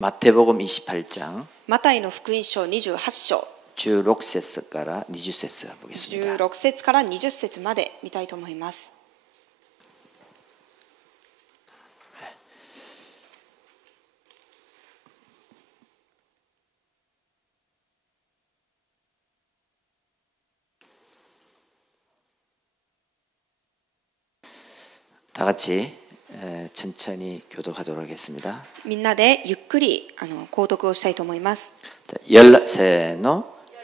마태복음 28장 マタイの福音書28章 16節から 20節 보겠습니다. 16節から20節まで見たいと思います。다 같이 천천히 교독하도록 하겠습니다. みんなでゆっくり購読をしたいと思います。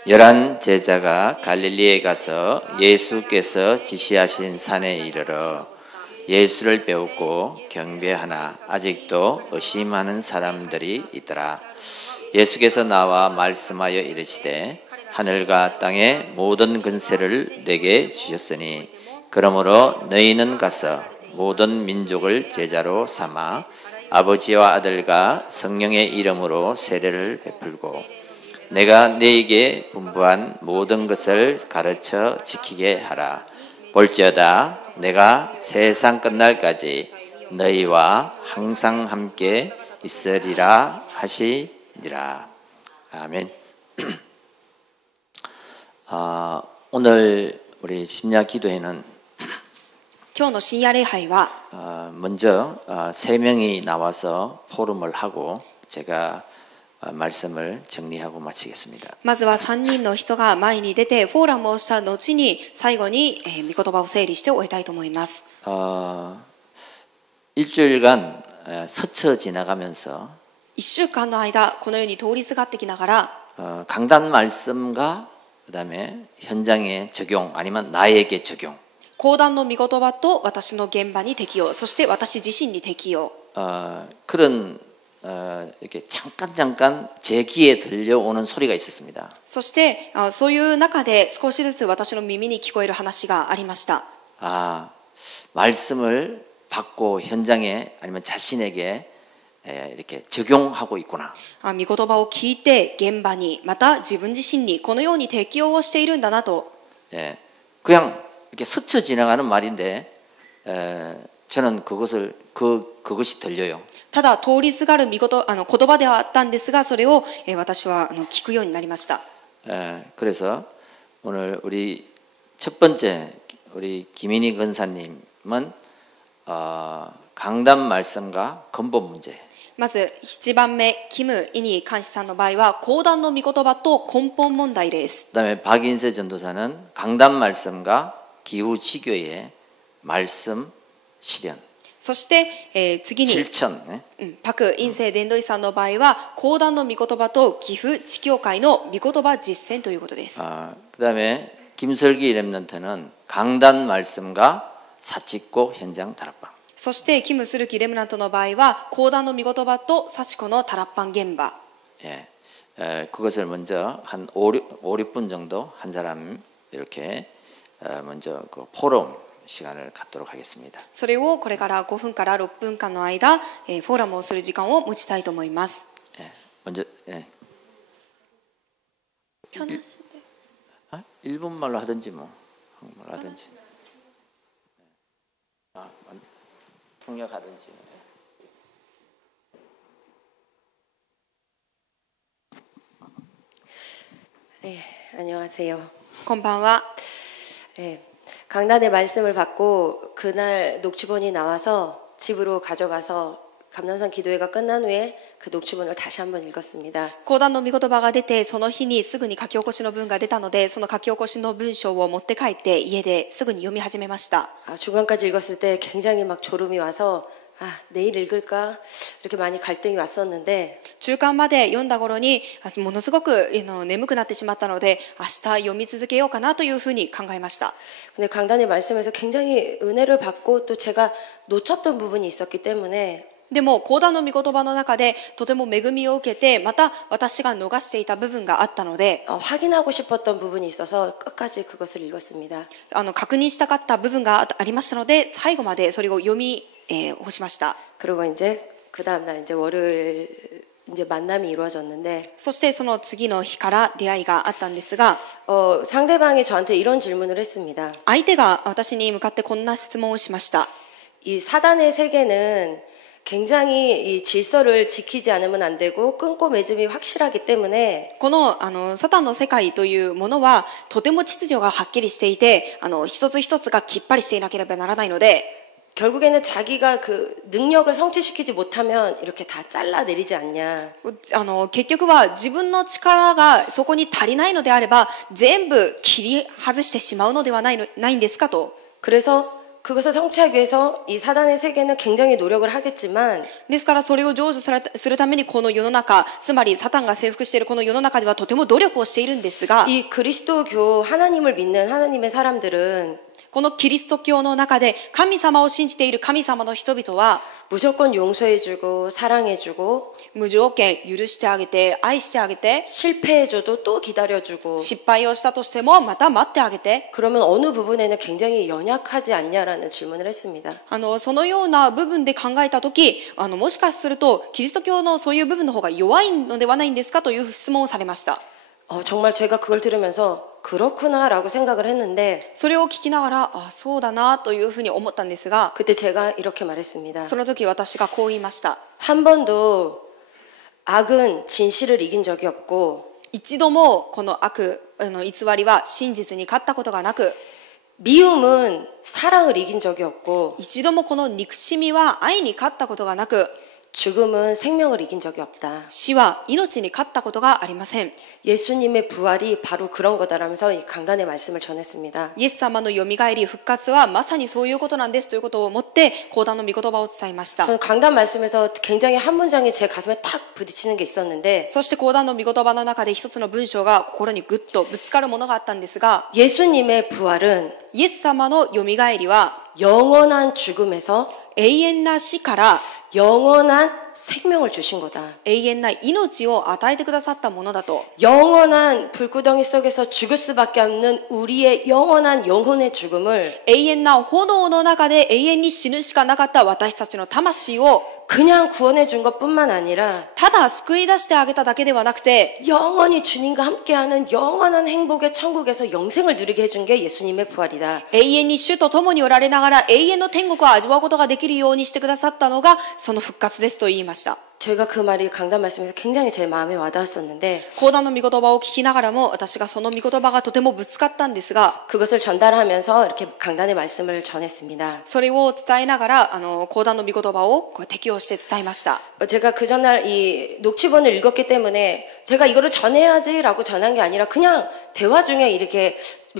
열한 제자가 갈릴리에 가서 예수께서 지시하신 산에 이르러 예수를 배우고 경배하나 아직도 의심하는 사람들이 있더라. 예수께서 나와 말씀하여 이르시되 하늘과 땅의 모든 권세를 내게 주셨으니 그러므로 너희는 가서 모든 민족을 제자로 삼아 아버지와 아들과 성령의 이름으로 세례를 베풀고 내가 너희에게 분부한 모든 것을 가르쳐 지키게 하라. 볼지어다 내가 세상 끝날까지 너희와 항상 함께 있으리라 하시니라. 아멘. 오늘 우리 심야 기도회는 今日の深夜礼拝は 먼저 3명이 나와서 포럼을 하고 제가 말씀을 정리하고 마치겠습니다. まずは3人の人が前に出てフォーラムをした後に最後に御言葉を整理して終えたいと思います。 일주일간 스쳐 지나가면서 1週間の間このように通りすがってきながら 강단 말씀과 그다음에 현장에 적용 아니면 나에게 적용 講談の御言葉と私の現場に適用、そして私自身に適用 그런 이렇게 잠깐 제 귀에 들려오는 소리가 있었습니다. そしてそういう中で少しずつ私の耳に聞こえる話がありました。 말씀을 받고 현장에 아니면 자신에게 이렇게 적용하고 있구나. 御言葉を聞いて現場にまた自分自身にこのように適用をしているんだなと 그냥 이렇게 스쳐 지나가는 말인데 저는 그것이 들려요. ただ通りすがる言葉ではあったんですがそれを私は聞くようになりました。 그래서 오늘 우리 첫 번째 우리 김인희 권사님은 강단 말씀과 근본 문제. まず7番目キム・イニー監視さんの場合は講談の御言葉と根本問題です。 그다음에 박인세 전도사는 강단 말씀과 기후 지교의 말씀 실현. そして次に 실천. パク・インセイ伝道師さんの場合は講談の御言葉と岐阜地教会の御言葉実践ということです。 그다음에 김설기 렘넌트는 강단 말씀과 사직고 현장 다락방. そしてキム・スルキ・レムナントの場合は講談の御言葉と幸子のタラッパン現場 그것을 먼저 한 5, 6분 정도 한 사람 이렇게 먼저 그 포럼 시간을 갖도록 하겠습니다. それをこれから5分から6分間の間フォーラムをする時間を持ちたいと思います。 먼저 일본말로 하든지 뭐 한국말로 하든지 통역하든지. 네, 안녕하세요. こんばんは。 네, 강단의 말씀을 받고 그날 녹취본이 나와서 집으로 가져가서 감남산 기도회가 끝난 후에 그 녹취본을 다시 한번 읽었습니다. 講談の御言葉が出てその日にすぐに書き起こしの文が出たのでその書き起こしの文章を持って帰って家ですぐに読み始めました。 중간까지 읽었을 때 굉장히 막 졸음이 와서 내일 읽을까 이렇게 많이 갈등이 왔었는데 中間まで読んだ頃にものすごく眠くなってしまったので明日読み続けようかなというふうに考えました。 근데 강단의 말씀에서 굉장히 은혜를 받고 또 제가 놓쳤던 부분이 있었기 때문에 でも講談の御言葉の中でとても恵みを受けてまた私が逃していた部分があったので 확인하고 싶었던 부분이 있어서 끝까지 그것을 읽었습니다. 確認したかった部分がありましたので最後までそれを読み干しました。 그리고 이제 그 다음 날 이제 월요일 이제 만남이 이루어졌는데 そしてその次の日から出会いがあったんですが 상대방이 저한테 이런 질문을 했습니다. 相手が私に向かってこんな質問をしました。 이 사단의 세계는 굉장히 이 질서를 지키지 않으면 안 되고 끊고 맺음이 확실하기 때문에 このサタンの世界というものはとても秩序がはっきりしていて一つ一つがきっぱりしていなければならないので 결국에는 자기가 그 능력을 성취시키지 못하면 이렇게 다 잘라내리지 않냐. 結局は自分の力がそこに足りないのであれば全部切り外してしまうのではないんですかと 그래서 그것을 성취하기 위해서 이 사단의 세계는 굉장히 노력을 하겠지만 ですからそれを成就するためにこの世の中つまりサタンが征服しているこの世の中ではとても努力をしているんですが 이 그리스도교 하나님을 믿는 하나님의 사람들은 このキリスト教の中で神様を信じている神様の人々は 무조건 용서해주고 사랑해주고 無条件許してあげて愛してあげて 실패해줘도 또 기다려주고 失敗をしたとしてもまた待ってあげて 그러면 어느 부분에는 굉장히 연약하지 않냐라는 질문을 했습니다. そのような部分で考えたときもしかするとキリスト教のそういう部分の方が弱いのではないんですかという質問をされました 정말 제가 그걸 들으면서 그렇구나라고 생각을 했는데 それを聞きながらそうだなというふうに思ったんですが 그때 제가 이렇게 말했습니다. その時私がこう言いました 한 번도 악은 진실을 이긴 적이 없고 一度もこの悪偽りは真実に勝ったことがなく 미움은 사랑을 이긴 적이 없고 一度もこの憎しみは愛に勝ったことがなく 죽음은 생명을 이긴 적이 없다. 死は命に勝ったことがありません 예수님의 부활이 바로 그런 거다라면서 이 강단의 말씀을 전했습니다. イエス様のよみがえり復活はまさにそういうことなんですということをもって講談の御言葉を伝えました 저는 강단 말씀에서 굉장히 한 문장이 제 가슴에 탁 부딪히는 게 있었는데 そして講談の御言葉の中で一つの文章が心にぐっとぶつかるものがあったんですが 예수님의 부활은 イエス様のよみがえりは 영원한 죽음에서 永遠な死から 영원한 생명을 주신 거다. 永遠な命を与えてくださったものだと 영원한 불구덩이 속에서 죽을 수밖에 없는 우리의 영원한 영혼의 죽음을 永遠な炎の中で永遠に死ぬしかなかった私たちの魂を 그냥 구원해 준 것뿐만 아니라 ただ救い出してあげただけではなくて 영원히 주님과 함께하는 영원한 행복의 천국에서 영생을 누리게 해준 게 예수님의 부활이다. 永遠に主と共におられながら永遠の天国を味わうことができるようにしてくださったのがその復活ですと言いました 제가 그 말이 강단 말씀에서 굉장히 제 마음에 와닿았었는데 講談の御言葉を聞きながらも私がその御言葉がとてもぶつかったんですが 그것을 전달하면서 이렇게 강단의 말씀을 전했습니다. それを伝えながら講談の御言葉を適用して伝えました 제가 그 전날 이 녹취본을 읽었기 때문에 제가 이거를 전해야지라고 전한 게 아니라 그냥 대화 중에 이렇게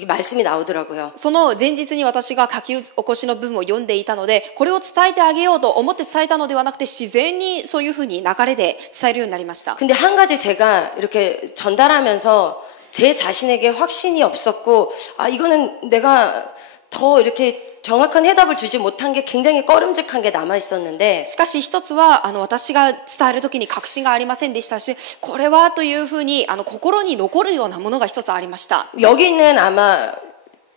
말씀이 나오더라고요. その前日に私が書き起こしの文を読んでいたのでこれを伝えてあげようと思って伝えたのではなくて自然にそういうふうに流れで伝えるようになりました 근데 한 가지 제가 이렇게 전달하면서 제 자신에게 확신이 없었고 이거는 내가 더 이렇게 정확한 해답을 주지 못한 게 굉장히 꺼름직한 게 남아 있었는데 しかし一つは私が伝える時に確信がありませんでしたしこれはというふうに心に残るようなものが一つありました 여기는 아마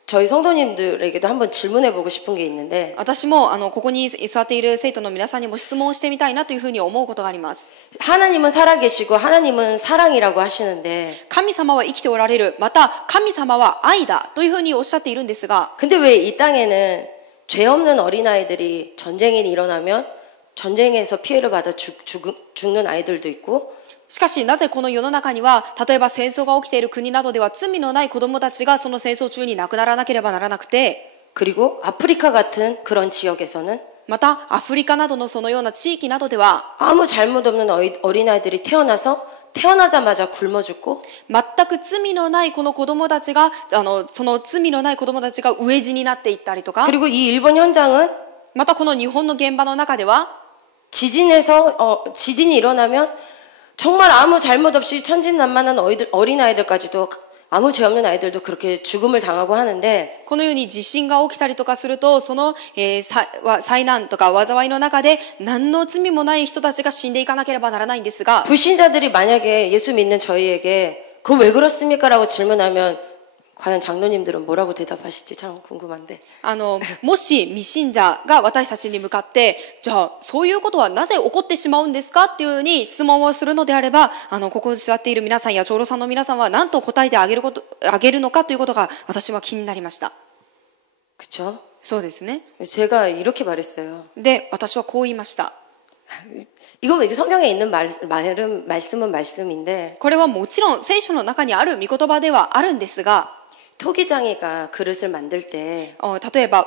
저희 성도님들에게도 한번 질문해보고 싶은 게 있는데 私もここに座っている生徒の皆さんにも質問をしてみたいなというふうに思うことがあります 하나님은 살아계시고 하나님은 사랑이라고 하시는데 神様は生きておられるまた神様は愛だというふうにおっしゃっているんですが 근데 왜 이 땅에는 죄 없는 어린아이들이 전쟁이 일어나면 전쟁에서 피해를 받아 죽는 아이들도 있고 しかしなぜこの世の中には例えば戦争が起きている国などでは罪のない子どもたちがその戦争中に亡くならなければならなくて 그리고 아프리카 같은 그런 지역에서는 またアフリカなどのそのような地域などでは 아무 잘못 없는 어린아이들이 태어나자마자 굶어 죽고 全く罪のないこの子どもたちがその罪のない子どもたちが飢え死になっていったりとか 그리고 이 일본 현장은 またこの日本の現場の中では 지진이 일어나면 정말 아무 잘못 없이 천진난만한 어린아이들까지도 아무 죄 없는 아이들도 그렇게 죽음을 당하고 하는데 このように地震が起きたりとかするとその、災難とか災いの中で何の罪もない人たちが死んでいかなければならないんですが 불신자들이 만약에 예수 믿는 저희에게 그거 왜 그렇습니까? 라고 질문하면 과연 장로님들은 뭐라고 대답하실지 참 궁금한데 もし未信者が私たちに向かってじゃあそういうことはなぜ起こってしまうんですかっていうふうに質問をするのであればここに座っている皆さんや長老さんの皆さんは何と答えてあげるのかということが私は気になりました 그쵸? そうですね 제가 이렇게 말했어요. で私はこう言いました 이건 이게 성경에 있는 말씀은 말씀인데 これはもちろん聖書の中にある御言葉ではあるんですが、 토기장이가 그릇을 만들 때 例えば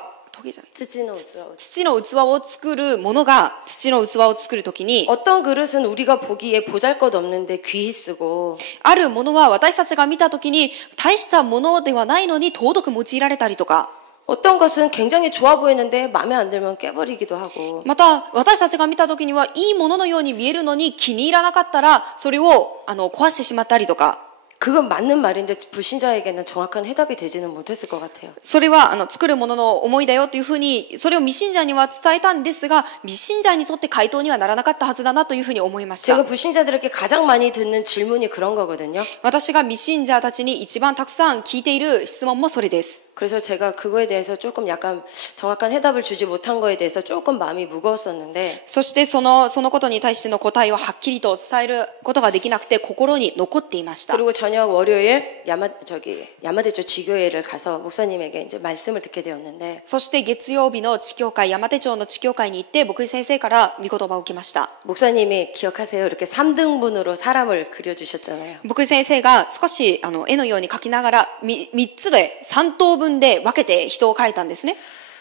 土の器を 土の器を作るものが土の器を作るときに、 어떤 그릇은 우리가 보기에 보잘것없는데 귀히 쓰고 あるものは私たちが見たときに大したものではないのに尊く用いられたりとか、 어떤 것은 굉장히 좋아 보이는데 마음에 안 들면 깨버리기도 하고 また私たちが見たときにはいいもののように見えるのに気に入らなかったらそれを壊してしまったりとか、 그건 맞는 말인데 불신자에게는 정확한 해답이 되지는 못했을 것 같아요. それは作るものの思いだよというふうにそれを未信者には伝えたんですが、未信者にとって回答にはならなかったはずだなというふうに思いました。 제가 불신자들에게 가장 많이 듣는 질문이 그런 거거든요. 私が未信者たちに一番たくさん聞いている質問もそれです。 그래서 제가 그거에 대해서 조금 약간 정확한 해답을 주지 못한 거에 대해서 조금 마음이 무거웠었는데 そしてそのことに対しての答えをはっきりと伝えることができなくて心に残っていました。 그리고 저녁 월요일 야마대교 지교회를 가서 목사님에게 이제 말씀을 듣게 되었는데 そして月曜日の地教会、山手町の地教会に行って牧師先生から御言葉を受けました。 목사님이 기억하세요? 이렇게 3등분으로 사람을 그려주셨잖아요. 牧師先生が少し絵のように描きながら3つで3等分で分けて人を描いたんですね。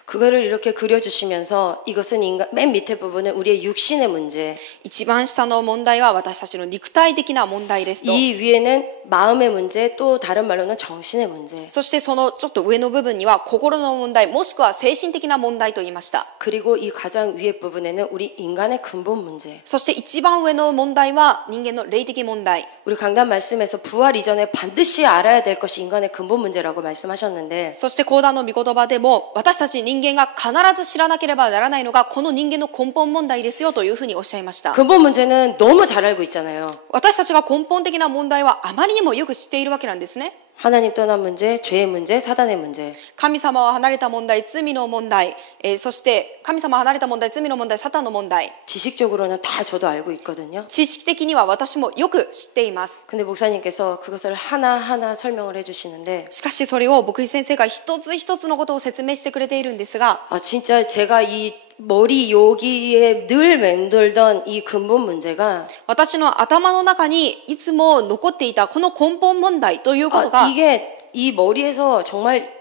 그거를 이렇게 그려주시면서 이것은 맨 밑에 부분은 우리의 육신의 문제, 一番下の問題は私たちの肉体的な問題ですと、 이 위에는 마음의 문제, 또 다른 말로는 정신의 문제, そしてそのちょっと上の部分には心の問題もしくは精神的な問題と言いました。 그리고 이 가장 위에 부분에는 우리 인간의 근본 문제. そして一番上の問題は人間の霊的問題。 우리 강단 말씀에서 부활 이전에 반드시 알아야 될 것이 인간의 근본 문제라고 말씀하셨는데 そして講談の御言葉でも私たち人間が必ず知らなければならないのがこの人間の根本問題ですよというふうにおっしゃいました。 근본 문제는 너무 잘 알고 있잖아요. 私たちが根本的な問題はあまりにもよく知っているわけなんですね。 하나님 떠난 문제, 죄의 문제, 사단의 문제. 神様を離れた問題、罪の問題、そして神様を離れた問題、罪の問題、サタンの問題。 지식적으로는 다 저도 알고 있거든요. 知識的には私もよく知っています。 근데 목사님께서 그것을 하나하나 설명을 해주시는데 しかしそれを牧師先生が一つ一つのことを説明してくれているんですが、 진짜 제가 이 머리 여기에 늘 맴돌던 이 근본 문제가 私の頭の中にいつも残っていたこの根本問題ということが、 이게 이 머리에서 정말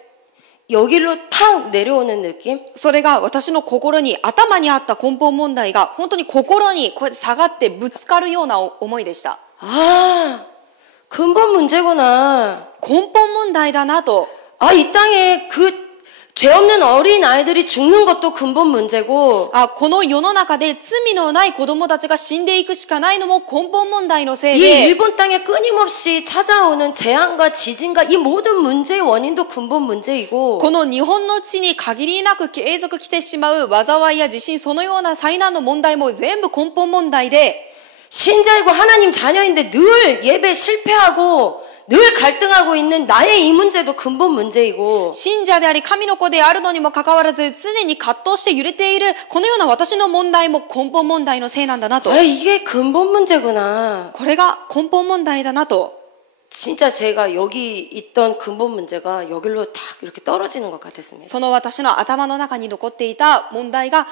여기로 탁 내려오는 느낌? それが私の心に頭にあった根本問題が本当に心にこうやって下がってぶつかるような思いでした。 근본 문제구나. 根本問題だなと。 이 땅에 그 죄 없는 어린 아이들이 죽는 것도 근본 문제고 この世の中で罪のない子供たちが死んでいくしかないのも根本問題のせい 이 で、 일본 땅에 끊임없이 찾아오는 재앙과 지진과 이 모든 문제의 원인도 근본 문제이고 この日本の地に限りなく継続来てしまう災いや地震、そのような災難の問題も全部根本問題で、 신자이고 하나님 자녀인데 늘 예배 실패하고 늘 갈등하고 있는 나의 이 문제도 근본 문제이고 信者であり神の子であるのにもかかわらず常に葛藤して揺れているこのような私の問題も根本問題のせいなんだなと。 이게 근본 문제구나. これが根本問題だなと。 진짜 제가 여기 있던 근본 문제가 여기로 딱 이렇게 떨어지는 것 같았습니다. その私の頭の中に残っていた問題が、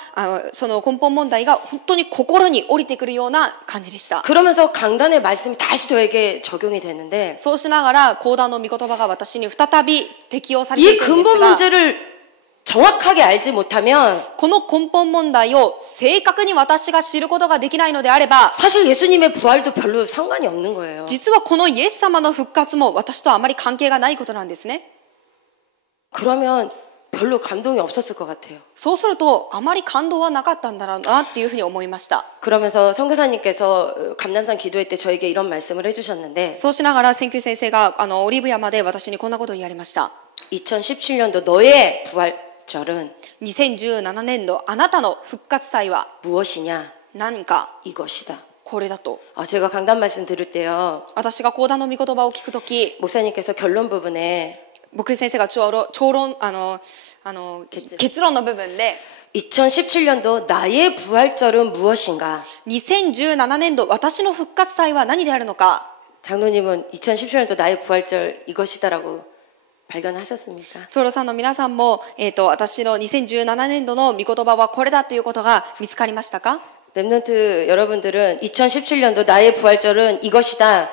その根本問題が本当に心に降りてくるような感じでした。 그러면서 강단의 말씀이 다시 저에게 적용이 되는데 そうしながら講談の御言葉が私に再び適用されて 이 いくんです 근본 が、 문제를 정확하게 알지 못하면 この根本問題を正確に私が知ることができないのであれば、 사실 예수님의 부활도 별로 상관이 없는 거예요. 実はこのイエス様の復活も私とあまり関係がないことなんですね。 그러면 별로 감동이 없었을 것 같아요. そうするとあまり感動はなかったんだろうなっていうふうに思いました。 그러면서 선교사님께서 감남산 기도회 때 저에게 이런 말씀을 해주셨는데 そうしながら選挙先生がオリーブ山で私にこんなことを言われました。 2017년도 너의 부활절은 2017年度あなたの復活祭は 무엇이냐? 何か 이것이다. これだと。 제가 강단 말씀 들을 때요. 私が講談の御言葉を聞くとき、 목사님께서 결론 부분에 僕先生が長論結論の部分で 2017년도 나의 부활절은 무엇인가? 2017年度私の復活祭は何であるのか。 장로님은 2017년도 나의 부활절 이것이다라고 발견하셨습니까? 長老さんの皆さんも、私の2017年度の御言葉はこれだということが見つかりましたか？ 랩넌트 여러분들은 2017년도 나의 부활절은 이것이다.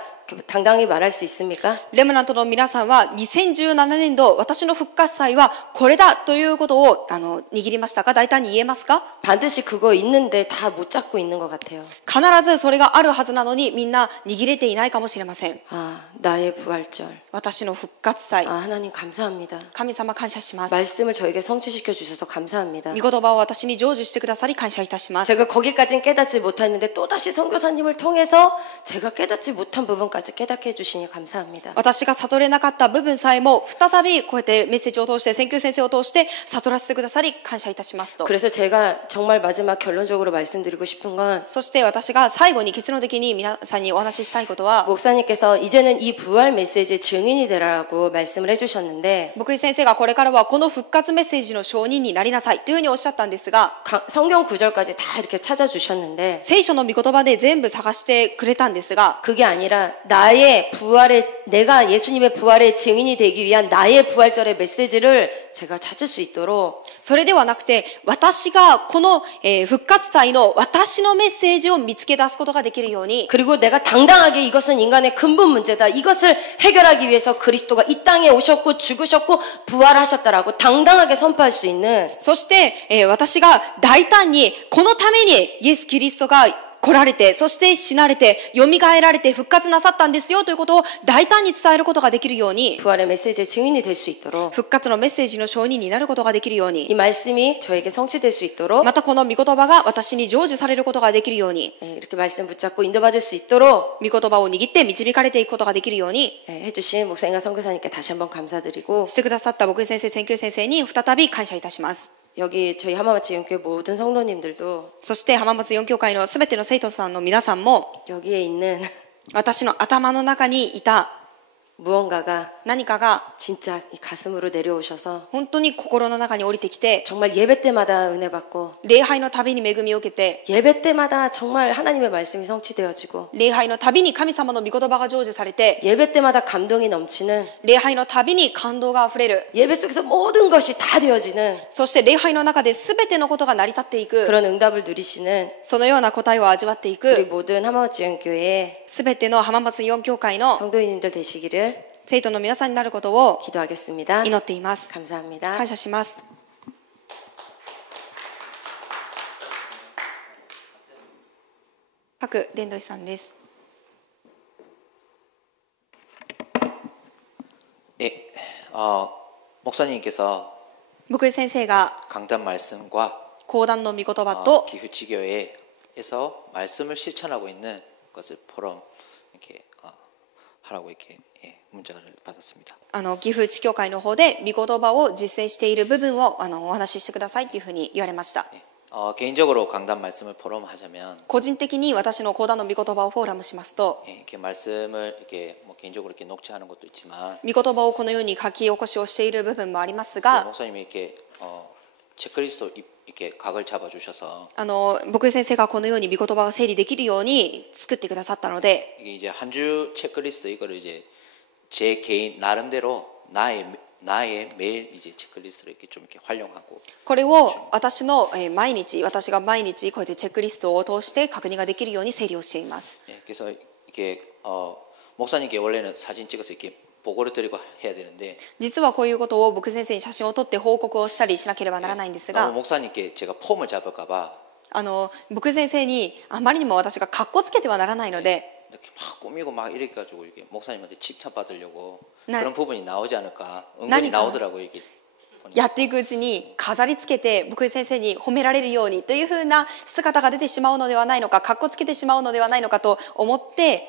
당당히 말할 수 있습니까? レムナントの皆さんは2017年度私の復活祭はこれだということを握りましたか？大胆に言えますか？ 반드시 그거 있는데 다 못 잡고 있는 것 같아요. 必ずそれがあるはずなのにみんな握れていないかもしれません。 아, 나의 부활절. 私の復活祭 아, 하나님 감사합니다. 神様感謝します。 말씀을 저에게 성취시켜 주셔서 감사합니다. 御言葉を私に成就してくださり感謝いたします。 제가 거기까지는 깨닫지 못했는데 또다시 선교사님을 통해서 제가 깨닫지 못한 부분까지 깨닫게 해주시니 감사합니다. 私が悟れなかった部分さえも再びこうやってメッセージを通して選挙先生を通して悟らせてくださり感謝いたしますと。 그래서 제가 정말 마지막 결론적으로 말씀드리고 싶은 건 そして私が最後に結論的に皆さんにお話ししたいことは 목사님께서 이제는 이 부활 메시지의 증인이 되라고 말씀을 해주셨는데 牧井先生がこれからはこの復活メッセージの証人になりなさいというふうにおっしゃったんですが 성경 구절까지 다 이렇게 찾아주셨는데 聖書の御言葉で全部探してくれたんですが 그게 아니라 나의 부활의 내가 예수님의 부활의 증인이 되기 위한 나의 부활절의 메시지를 제가 찾을 수 있도록 それではなくて私がこの復活祭の私のメッセージを見つけ出すことができるように 그리고 내가 당당하게 이것은 인간의 근본 문제다. 이것을 해결하기 위해서 그리스도가 이 땅에 오셨고 죽으셨고 부활하셨다라고 당당하게 선포할 수 있는 そして、私が大胆にこのためにイエス・キリストが来られて、そして死なれて、蘇られて復活なさったんですよということを大胆に伝えることができるように、 부활의 메시지의 증인이 될 수 있도록 復活のメッセージの証人になることができるよう 이 に、 말씀이 저에게 성취될 수 있도록 またこの御言葉が私に成就されることができるように、 이렇게 말씀 붙잡고 인도받을 수 있도록 御言葉を握って導かれていくことができるように 해주신 목사님과 선교사님께 다시 한번 감사드리고 してくださった牧井先生、選挙先生に再び感謝いたします。 여기 저희 하마마치 영교회 모든 성도님들도 そして浜松4教会のすべての生徒さんの皆さんも 여기에 있는 私の頭の中にいた 무언가가 何かが 진짜 이 가슴으로 내려오셔서 本当に心の中に降りてきて 정말 예배 때마다 은혜 받고 礼拝のたびに恵みを受けて 예배 때마다 정말 하나님의 말씀이 성취되어지고 礼拝のたびに神様の御言葉が成就されて 예배 때마다 감동이 넘치는 礼拝のたびに感動があふれる 예배 속에서 모든 것이 다 되어지는 そして礼拝の中で全てのことが成り立っていく 그런 응답을 누리시는 そのような答えを味わってい 우리 く 모든 하마마치 영교회 全ての浜松4教会の 성도님들 되시기를 生徒の皆さんになることを 기도하겠습니다. 祈っています。 감사합니다. 感謝します。パク伝道師さんです。 네, 목사님께서 牧井先生が 강단 말씀과 講談の御言葉と 기후지교회에서 말씀을 실천하고 있는 것을 포럼 이렇게 하라고 이렇게 문자를 받았습니다. 岐阜地教会の方で御言葉を実践している部分をお話ししてくださいというふうに言われました。 개인적으로 강단 말씀을 포럼하자면 個人的に私の講談の御言葉をフォーラムしますと 이렇게 말씀을 이렇게 뭐 개인적으로 이렇게 녹취하는 것도 있지만 御言葉をこのように書き起こしをしている部分もありますが 목사님이 이렇게 체크리스트 이렇게 각을 잡아주셔서 牧井先生がこのように御言葉が整理できるように作ってくださったので 이게 이제 한 주 체크리스트 이거를 이제 제 개인 나름대로 나의 매일 이제 체크리스트를 이렇게 좀 이렇게 활용하고 これを私の毎日私が毎日こうやってチェックリストを通して確認ができるように整理をしています。 그래서 이게 목사님께 원래는 사진 찍어서 이렇게 보고를 드리고 해야 되는데 実はこういうことを牧井先生に写真を撮って報告をしたりしなければならないんですが 목사님께 제가 폼을 잡을까봐 牧井先生にあまりにも私がカッコつけてはならないので 이렇게 막 꾸미고 막 이렇게 가지고 이렇게 목사님한테 칭찬받으려고 나- 그런 부분이 나오지 않을까 은근히 나니까. 나오더라고요 이게 やっていくうちに飾りつけて牧井先生に褒められるようにというふうな姿が出てしまうのではないのかカッコつけてしまうのではないのかと思って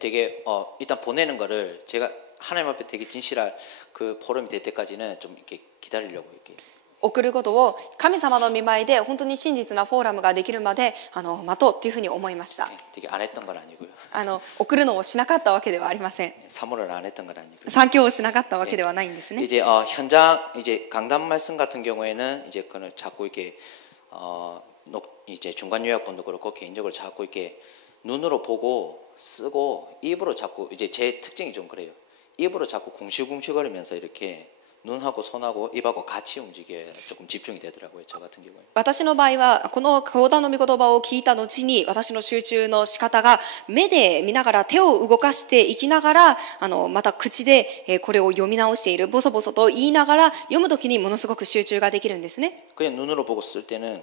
되게 일단 보내는 거를 제가 하나님 앞에 되게 진실할 그 포럼이 될 때까지는 좀 이렇게 기다리려고 이렇게 送ることを神様の御前で本当に真実なフォーラムができるまで待とうというふうに思いました。 되게 안 했던 건 아니고요. 送るのをしなかったわけではありません。 사모를 안 했던 건 아니고요. 参教をしなかったわけではないんですね。 이제 현장 이제 강단 말씀 같은 경우에는 이제 그는 자꾸 이렇게 이제 중간 요약본도 그렇고 개인적으로 자꾸 이렇게 눈으로 보고 쓰고 입으로 자꾸 이제 제 특징이 좀 그래요. 입으로 자꾸 궁시궁시거리면서 이렇게 눈하고 손하고 입하고 같이 움직여야 조금 집중이 되더라고요. 저 같은 경우에. 私の場合は、この講談の御言葉を聞いた後に、私の集中の仕方が、目で見ながら手を動かしていきながら、また口でこれを読み直している、ボソボソと言いながら、読むときにものすごく集中ができるんですね。 그냥 눈으로 보고 쓸 때는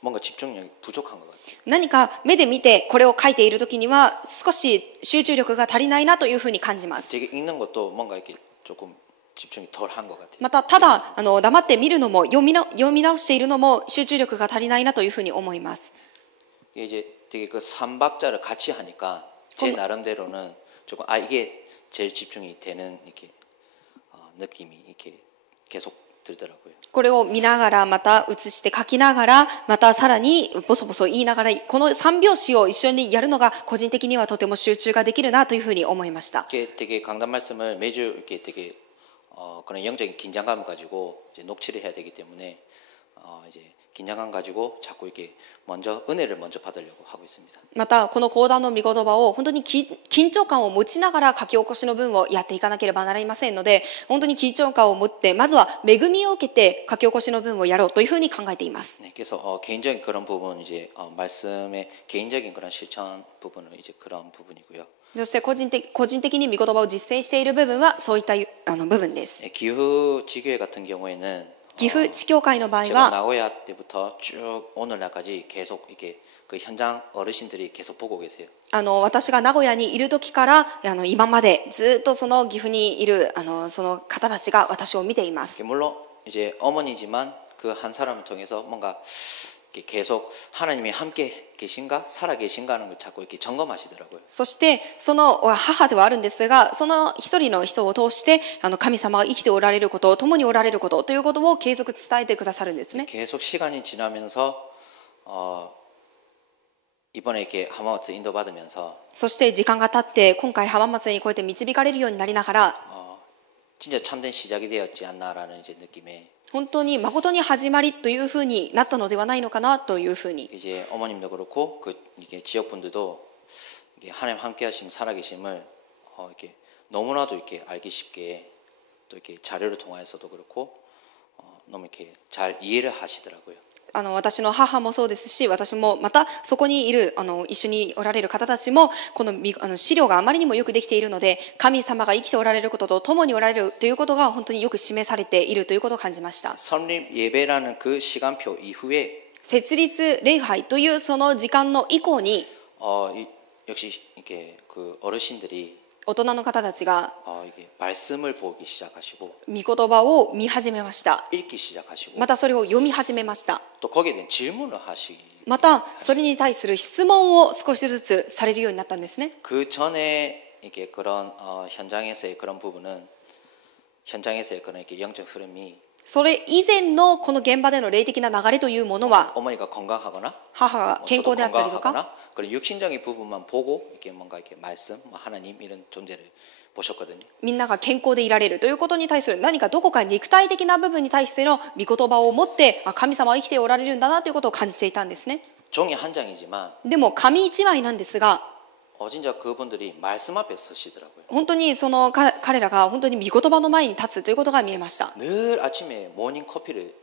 뭔가 집중력이 부족한 것 같아요. 何か目で見てこれを書いているときには、少し集中力が足りないなというふうに感じます。 되게 읽는 것도 뭔가 이렇게 조금 집중이 덜한 것 같아요. また、ただ黙って見るのも読み直しているのも集中力が足りないなというふうに思います。 이게 이제 되게 그 3박자를 같이 하니까 제 나름대로는 조금 이게 제일 집중이 되는 이렇게 느낌이 이렇게 계속 들더라고요. これを見ながらまた写して書きながらまたさらにボソボソ言いながらこの3拍子を一緒にやるのが個人的にはとても集中ができるなというふうに思いました。 이게 되게 강단 말씀을 매주 이렇게 되게 그런 영적인 긴장감을 가지고 이제 녹취를 해야 되기 때문에 이제 긴장감 가지고 자꾸 이렇게 은혜를 먼저 받으려고 하고 있습니다. またこの講談の御言葉を本当に緊張感を持ちながら書き起こしの文をやっていかなければなりませんので、本当に緊張感を持ってまずは恵みを受けて書き起こしの文をやろうというふうに考えています。 네, 그래서 개인적인 그런 부분 이제 말씀의 개인적인 그런 실천 부분은 이제 그런 부분이고요. そして個人的に御言葉を実践している部分はそういった部分です。 기후 지교회 같은 경우에는 岐阜地教会の場合 제가 は 나고야 때부터 쭉 오늘날까지 계속 이렇게 그 현장 어르신들이 계속 보고 계세요. 私が名古屋にいる時から今までずっとその岐阜にいるその方たちが私を見ています。 물론 이제 어머니지만 그 한 사람을 통해서 뭔가 이렇게 계속 하나님이 함께 계신가 살아 계신가 하는 걸 자꾸 이렇게 점검하시더라고요. そしてその母ではあるんですが、その一人の人を通して神様が生きておられること、共におられることということを継続伝えてくださるんですね。 계속 시간이 지나면서 이번에 이렇게浜松 인도 받으면서 そして時間が経って今回浜松にこうやって導かれるようになりながら、 진짜 참된 시작이 되었지 않나라는 이제 느낌에 本当に誠に始まりというふうになったのではないのかなというふうに。 이제 어머님도 그렇고 그 이게 지역 분들도 이게 하나님 함께하심 살아계심을 이렇게 너무나도 이렇게 알기 쉽게 또 이렇게 자료를 통해서도 그렇고 너무 이렇게 잘 이해를 하시더라고요. 私の母もそうですし、私もまたそこにいる一緒におられる方たちもこの資料があまりにもよくできているので、神様が生きておられることと共におられるということが本当によく示されているということを感じました。 설립 예배라는 그 시간표 이후에 設立礼拝というその時間の以降に 역시 이렇게 그 어르신들이 大人の方たちが 이게 말씀을 보기 시작하시고 御言葉を見始めました。 읽기 시작하시고 またそれを読み始めました。 또 거기에 대한 질문을 하시기 またそれに対する質問を少しずつされるようになったんですね。 그 전에 이게 그런 현장에서의 그런 부분은 현장에서의 그런 이렇게 영적 흐름이 それ以前のこの現場での霊的な流れというものは、 어머니가 건강하거나 母が健康であったりとか、 건강하거나 그런 육신적인 부분만 보고 이렇게 뭔가 이렇게 말씀, 하나님 이런 존재를 보셨거든요. みんなが健康でいられるということに対する何かどこか肉体的な部分に対しての御言葉を持って神様は生きておられるんだなということを感じていたんですね。 종이 한 장이지만 でも紙一枚なんですが、 진짜 그분들이 말씀 앞에 서시더라고요. 本当にその彼らが本当に御言葉の前に立つということが見えました。 늘 아침에 모닝 커피를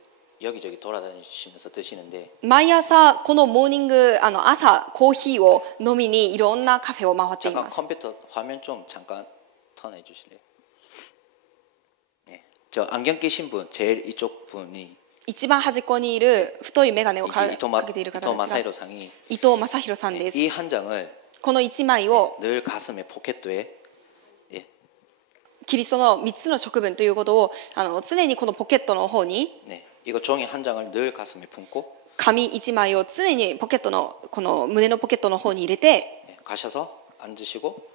여기저기 돌아다니시면서 드시는데 毎朝このモーニング朝コーヒーを飲みにいろんなカフェを回ってい 잠깐 ます。 컴퓨터 화면 좀 잠깐 턴해 주실래요? 네. 저 안경 끼신 분 제일 이쪽 분이 一番端っこにいる太い眼鏡をか 이토 けている方 이토 たちが 마사히로 상이 伊藤正弘さんです。 이 한 장을 この一枚を 늘 가슴에 포켓도에 キリストの3つの職分ということを常にこのポケットの方に 네. 이거 종이 한 장을 늘 가슴에 품고 紙一枚を常にポケットのこの胸のポケットの方に入れて 네. 가셔서 앉으시고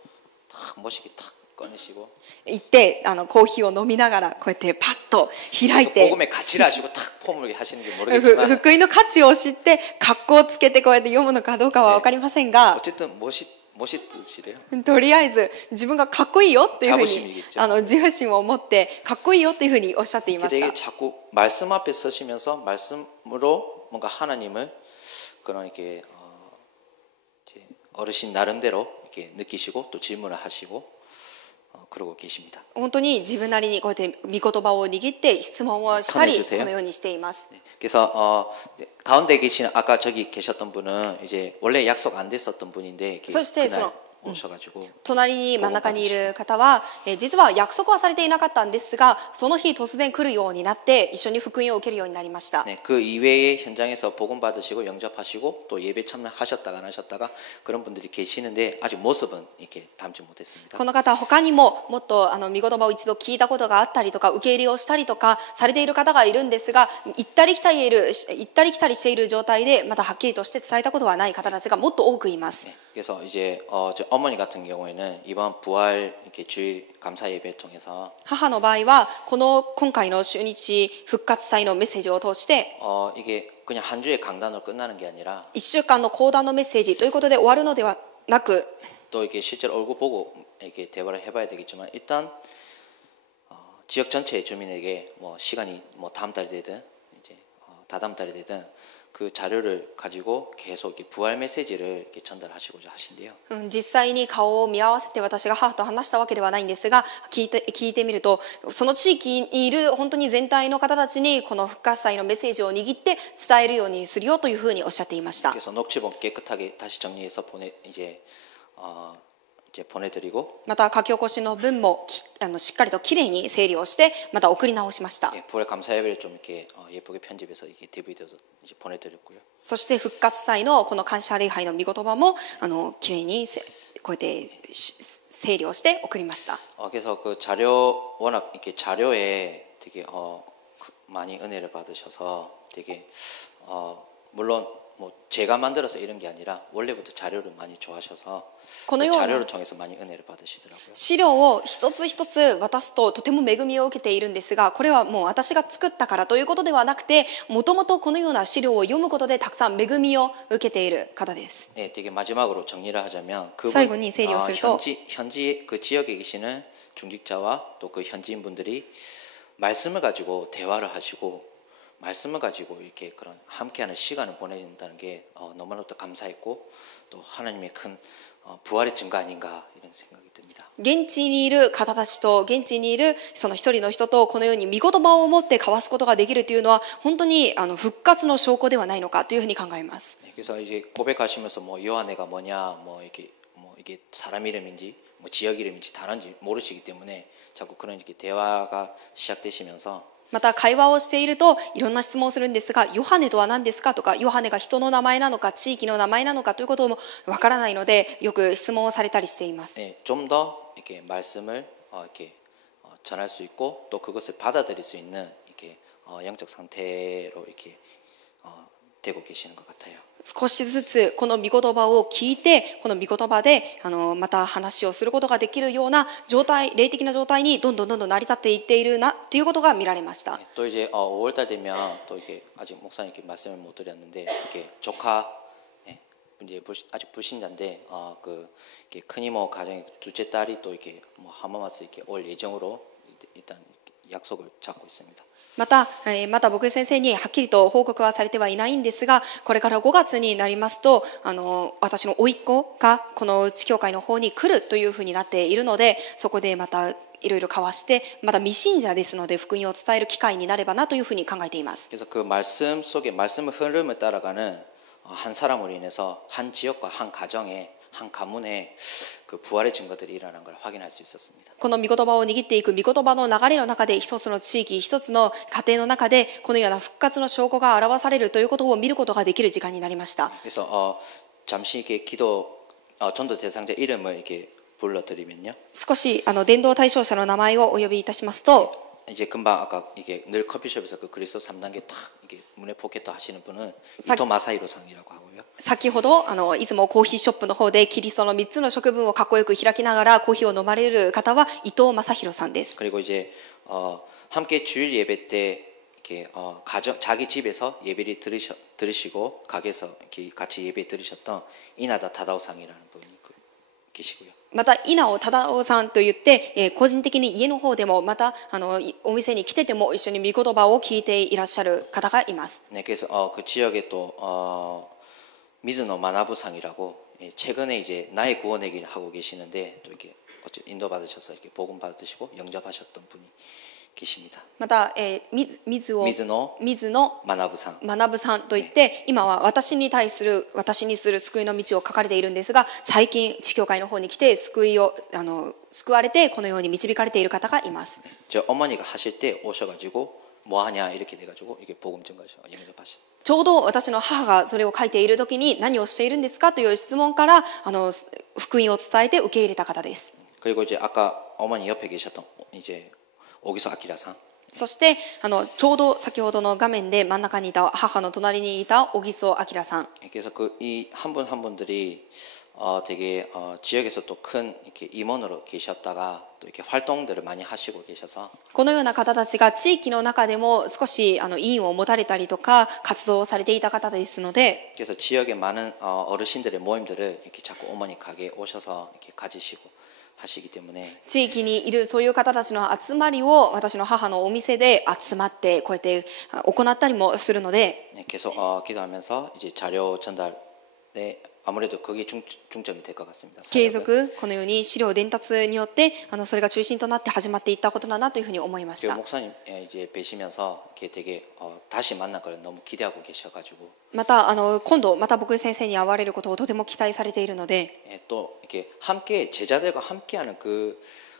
딱 멋있게 탁 꺼내시고 行ってコーヒーを飲みながらこうやってパッと開いて 복음의 가치를 아시고 탁 폼을 하시는지 모르겠지만 福音の価値を知って格好をつけてこうやって読むのかどうかは分かりませんが、 어쨌든 멋있으시래요. とりあえず自分がかっこいいよっていうふうに 자부심이겠죠. 自負心を持ってかっこいいよっていうふうにおっしゃっていました。 되게 자꾸 말씀 앞에 서시면서 말씀으로 뭔가 하나님을 그런 이렇게 이제 어르신 나름대로 이렇게 느끼시고 또 질문을 하시고 그러고 계십니다. 本当に自分なりにこうやって御言葉を握って質問をしたり 전해주세요. このようにしています。 네, 그래서 가운데 계시는 아까 저기 계셨던 분은 이제 원래 약속 안 됐었던 분인데 이렇게 そしてそ 그날 の 오셔가지고 隣に真ん中にいる方は、実は約束はされていなかったんですが、その日突然来るようになって一緒に福音を受けるようになりました。 네, 그 이외에 현장에서 복음 받으시고 영접하시고 또 예배 참여하셨다가 안 하셨다가 그런 분들이 계시는데 아직 모습은 이렇게 담지 못했습니다. この方他にももっと御言葉を一度聞いたことがあったりとか受け入れをしたりとかされている方がいるんですが、行ったり来たりしている状態でまたはっきりとして伝えたことはない方たちがもっと多くいます。 네, 그래서 이제 저 어머니 같은 경우에는 이번 부활 이렇게 주일 감사 예배를 통해서 母の場合は今回の主日復活祭のメッセージを通して 이게 그냥 한 주의 강단으로 끝나는 게 아니라 1週間の講談のメッセージということで終わるのではなく 또 이렇게 실제로 얼굴 보고 이렇게 대화를 해봐야 되겠지만 일단 지역 전체의 주민에게 뭐 시간이 뭐 다음 달이 되든 이제 다다음 달이 되든 그 자료를 가지고 계속 이렇게 부활 메시지를 이렇게 전달하시고자 하신대요. 実際に顔を見合わせて私が母と話したわけではないんですが聞いてみるとその地域にいる本当に全体の方たちにこの復活祭のメッセージを握って伝えるようにするよというふうにおっしゃっていました。 그래서 녹취본 깨끗하게 다시 정리해서 이제 보내드리고 また書き起こしの文もしっかりときれいに整理をしてまた送り直しました。 예, 부활 감사 예배를 좀 이렇게 예쁘게 편집해서 이렇게 DVD로 이제 보내드렸고요. そして復活祭のこの感謝礼拝の御言葉もきれいにこうやって整理をして送りました。 그래서 그 자료 워낙 이렇게 자료에 되게 많이 은혜를 받으셔서 되게 물론 뭐 제가 만들어서 이런 게 아니라 원래부터 자료를 많이 좋아하셔서 그 자료를 통해서 많이 은혜를 받으시더라고요. 資料を一つ一つ渡すととても恵みを受けているんですが、これはもう私が作ったからということではなくて、もともとこのような資料を読むことでたくさん恵みを受けている方です。 네, 되게 마지막으로 정리를 하자면 그분 最後に整理をすると 현지 그 지역에 계시는 중직자와 또 그 현지인 분들이 말씀을 가지고 대화를 하시고 말씀을 가지고 이렇게 그런 함께하는 시간을 보내는다는 게 너무나도 감사했고 또 하나님의 큰 부활의 증거 아닌가 이런 생각이 듭니다. 現地にいる方たちと現地にいるその一人の人とこのように御言葉を持って交わすことができるというのは本当に復活の証拠ではないのかというふうに考えます。 그래서 이제 고백하시면서 뭐 요한네가 뭐냐 뭐 이게 사람 이름인지 뭐 지역 이름인지 단어인지 모르시기 때문에 자꾸 그런 이렇게 대화가 시작되시면서 また会話をしているといろんな質問をするんですが、ヨハネとは何ですかとか、ヨハネが人の名前なのか地域の名前なのかということもわからないので、よく質問をされたりしています。 네, 좀 더 이렇게 말씀을 이렇게 전할 수 있고 또 그것을 받아들일 수 있는 이렇게 영적 상태로 이렇게 되고 계시는 것 같아요. 少しずつこの御言葉を聞いて、この御言葉でまた話をすることができるような状態、霊的な状態にどんどん成り立っていっているなということが見られました。 또 이제 5월달 되면 또 이게 아직 목사님께 말씀을 못 드렸는데 이렇게 조카 이제 아직 불신자인데 그 큰 이모 가정의 둘째 딸이 또 이렇게 뭐 하마마스 이렇게 올 예정으로 일단 약속을 잡고 있습니다. また僕先生にはっきりと報告はされてはいないんですが、これから5月になりますと私の甥っ子がこの地教会の方に来るというふうになっているので、そこでまたいろいろ交わしてまた未信者ですので福音を伝える機会になればなというふうに考えています。 그래서 그 말씀 속에 말씀의 흐름을 따라가는 한 사람으로 인해서 한 지역과 한 가정에 한 가문에 그 부활의 증거들이 일어나는 걸 확인할 수 있었습니다. この御言葉を握っていく御言葉の流れの中で一つの地域一つの家庭の中でこのような復活の証拠が表されるということを見ることができる時間になりました。 그래서 잠시 이렇게 전도 대상자 이름을 이렇게 불러드리면요. 少し伝道対象者の名前をお呼びいたしますと 이제 금방 아까 이게 늘 커피숍에서 그 그리스도 3단계 딱 이게 문에 포켓도 하시는 분은 이토 마사히로 상이라고 하고요. 先ほどいつもコーヒーショップの方でキリストの3つの食文をかっこよく開きながらコーヒーを飲まれる方は伊藤正弘さんです。 그리고 이제 함께 주일 예배 때 이렇게 자기 집에서 예배를 들으시고 가게에서 이렇게 같이 예배 들으셨던 이나다 타다오상이라는 분이 계시고요. また稲尾忠夫さんといって、個人的に家の方でもまたお店に来てても一緒に御言葉を聞いていらっしゃる方がいます。 네, 그래서 그 지역에 또 미즈노 마나부상이라고 최근에 이제 나의 구원회기를 하고 계시는데 또 이렇게 인도 받으셔서 이렇게 복음 받으시고 영접하셨던 분이 계십니다. また、水野学さん。学さんといって、今は私にする救いの道を書かれているんですが、最近地教会の方に来て救われてこのように導かれている方がいます。 저 어머니가 하실 때 오셔가지고 뭐 하냐 이렇게 돼가지고 이게 복음 증거하셔 영접하시. ちょうど私の母がそれを書いている時に何をしているんですかという質問から福音を伝えて受け入れた方です。 그리고 이제 아까 어머니 옆에 계셨던 이제 오기소 아키라 상. そしてちょうど先ほどの画面で真ん中にいた母の隣にいた小木曽明さん。 그래서 이 한 분 한 분들이 되게 지역에서 또 큰 이렇게 임원으로 계셨다가 또 이렇게 활동들을 많이 하시고 계셔서 このような方たちが地域の中でも少し委員を持たれたりとか活動をされていた方ですので、 그래서 지역에 많은 어르신들의 모임들을 이렇게 자꾸 어머니 가게에 오셔서 이렇게 가지시고 하시기 때문에 地域にいるそういう方たちの集まりを私の母のお店で集まってこうやって行ったりもするので、 계속 기도하면서 이제 자료 전달에 아무래도 그게 중점이 될 것 같습니다. 継続このように資料伝達によってそれが中心となって始まっていったことだなというふうに思いまし 그 た。 목사님 이제 뵈시면서 이렇게 되게 다시 만날 걸 너무 기대하고 계셔가지고 また今度また僕先生に会われることをとても期待されているので、 또 이렇게 함께 제자들과 함께하는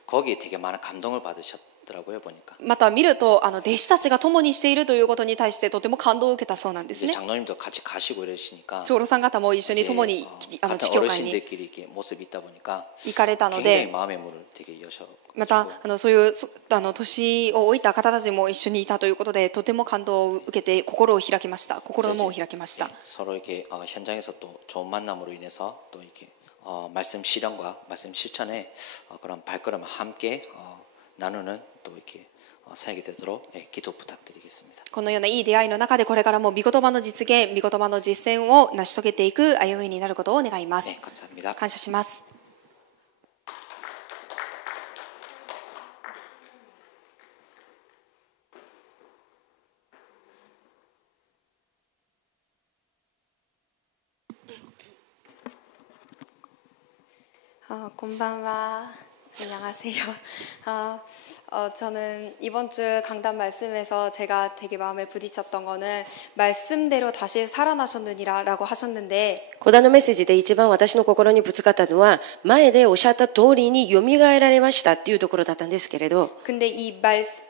거기에 되게 많은 감동을 받으셨더라고요 보니까. また見ると弟子たちが共にしているということに対してとても感動を受けたそうなんです 이제 ね。 장로님도 같이 가시고 이러시니까 長老さん方も一緒に共に 같은 地教会に 어르신들끼리 이렇게 모습이 있다 보니까 行かれたの 굉장히 で、 마음의 문을 되게 여셔. またそういう年を置いた方たちも一緒にいたということでとても感動を受けて心の門を開きました。 서로 이렇게 현장에서 또 좋은 만남으로 인해서 또 이렇게 말씀 실현과 말씀 실천에 그런 발걸음을 함께 나누는 또 이렇게 사역이 되도록 기도 부탁드리겠습니다. このようないい出会いの中でこれからも御言葉の実現、御言葉の実践を成し遂げていく歩みになることを願います。 네, 감사합니다. 感謝します。こんばんは. 안녕하세요. 저는 이번 주 강단 말씀에서 제가 되게 마음에 부딪혔던 거는 말씀대로 다시 살아나셨느니라라고 하셨는데 講談のメッセージで一番私の心にぶつかったのは前でおっしゃった通りに蘇られましたっていうところだったんですけれど 근데 이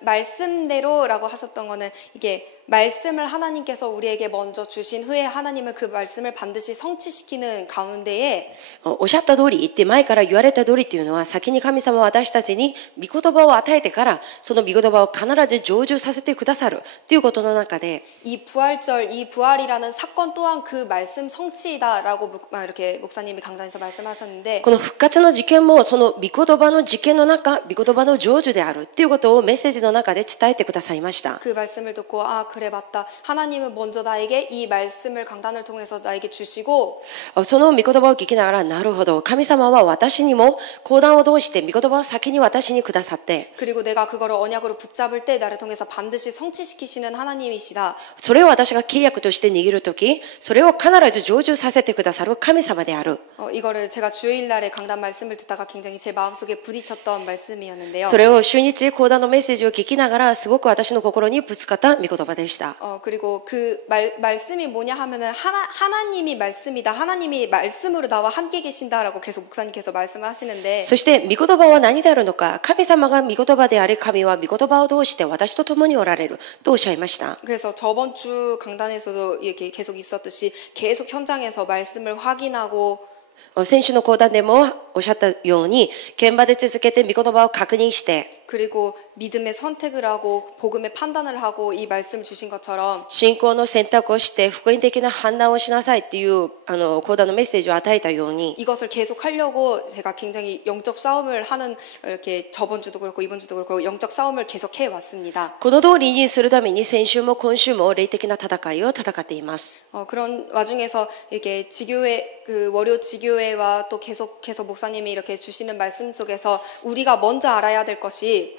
말씀대로라고 하셨던 거는 이게 말씀을 하나님께서 우리에게 먼저 주신 후에 하나님은 그 말씀을 반드시 성취시키는 가운데에 おっしゃった通り言って前から言われた通りっていうのは先に神様は私たちに御言葉を与えてからその御言葉を必ず成就させてくださるということの中で 이 부활이라는 사건 또한 그 말씀 성취이다라고 이렇게 목사님이 강단에서 말씀하셨는데 この復活の事件もその御言葉の事件の中御言葉の成就であるっていうことをメッセージの中で伝えてくださいました 그 말씀을 듣고 그래 맞다. 하나님은 먼저 나에게 이 말씀을 강단을 통해서 나에게 주시고 その御言葉を聞きながらなるほど神様は私にも講談を通して御言葉を先に私にくださって 그리고 내가 그거를 언약으로 붙잡을 때 나를 통해서 반드시 성취시키시는 하나님이시다. それを私が契約として握るときそれを必ず成就させてくださる神様である 이거를 제가 주일날에 강단 말씀을 듣다가 굉장히 제 마음속에 부딪혔던 말씀이었는데요. それを主日講談のメッセージを聞きながらすごく私の心にぶつかった御言葉でした 그리고 그 말씀이 뭐냐 하면은 하나님이 말씀이다. 하나님이 말씀으로 나와 함께 계신다라고 계속 목사님께서 말씀을 하시는데 そして御言葉は何であるのか神様が御言葉であり神は御言葉を通して私と共におられるとおっしゃいました 그래서 저번 주 강단에서도 이렇게 계속 있었듯이 계속 현장에서 말씀을 확인하고 先週の講談でもおっしゃったように現場で続けて御言葉を確認して 그리고 믿음의 선택을 하고 복음의 판단을 하고 이 말씀을 주신 것처럼 信仰の選択をして福音的な判断をしなさいっていう講談のメッセージを与えたように 이것을 계속 하려고 제가 굉장히 영적 싸움을 하는 이렇게 저번 주도 그렇고 이번 주도 그렇고 영적 싸움을 계속 해 왔습니다. この通りにするために先週も今週も霊的な戦いを戦っています 그런 와중에서 이렇게 지교회 그 월요 지교회와 또 계속해서 목사님이 이렇게 주시는 말씀 속에서 우리가 먼저 알아야 될 것이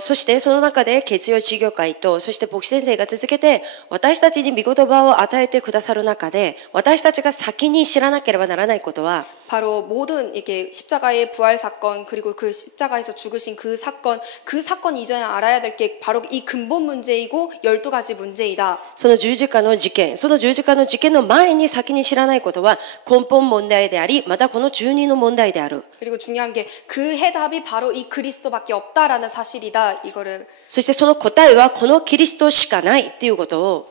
そしてその中で血曜事業会とそして牧師先生が続けて私たちに御言葉を与えてくださる中で私たちが先に知らなければならないことは 바로 모든 이렇게 십자가의 부활 사건 그리고 그 십자가에서 죽으신 그 사건 이전에 알아야 될 게 바로 이 근본 문제이고 12가지 문제이다. その十字架の事件、その十字架の事件の前に先に知らないことは根本問題であり、またこの中二の問題である。 그리고 중요한 게 그 해답이 바로 이 그리스도밖에 없다라는 사실이다. 이거를 そしてその答えはこのキリストしかないっていうことを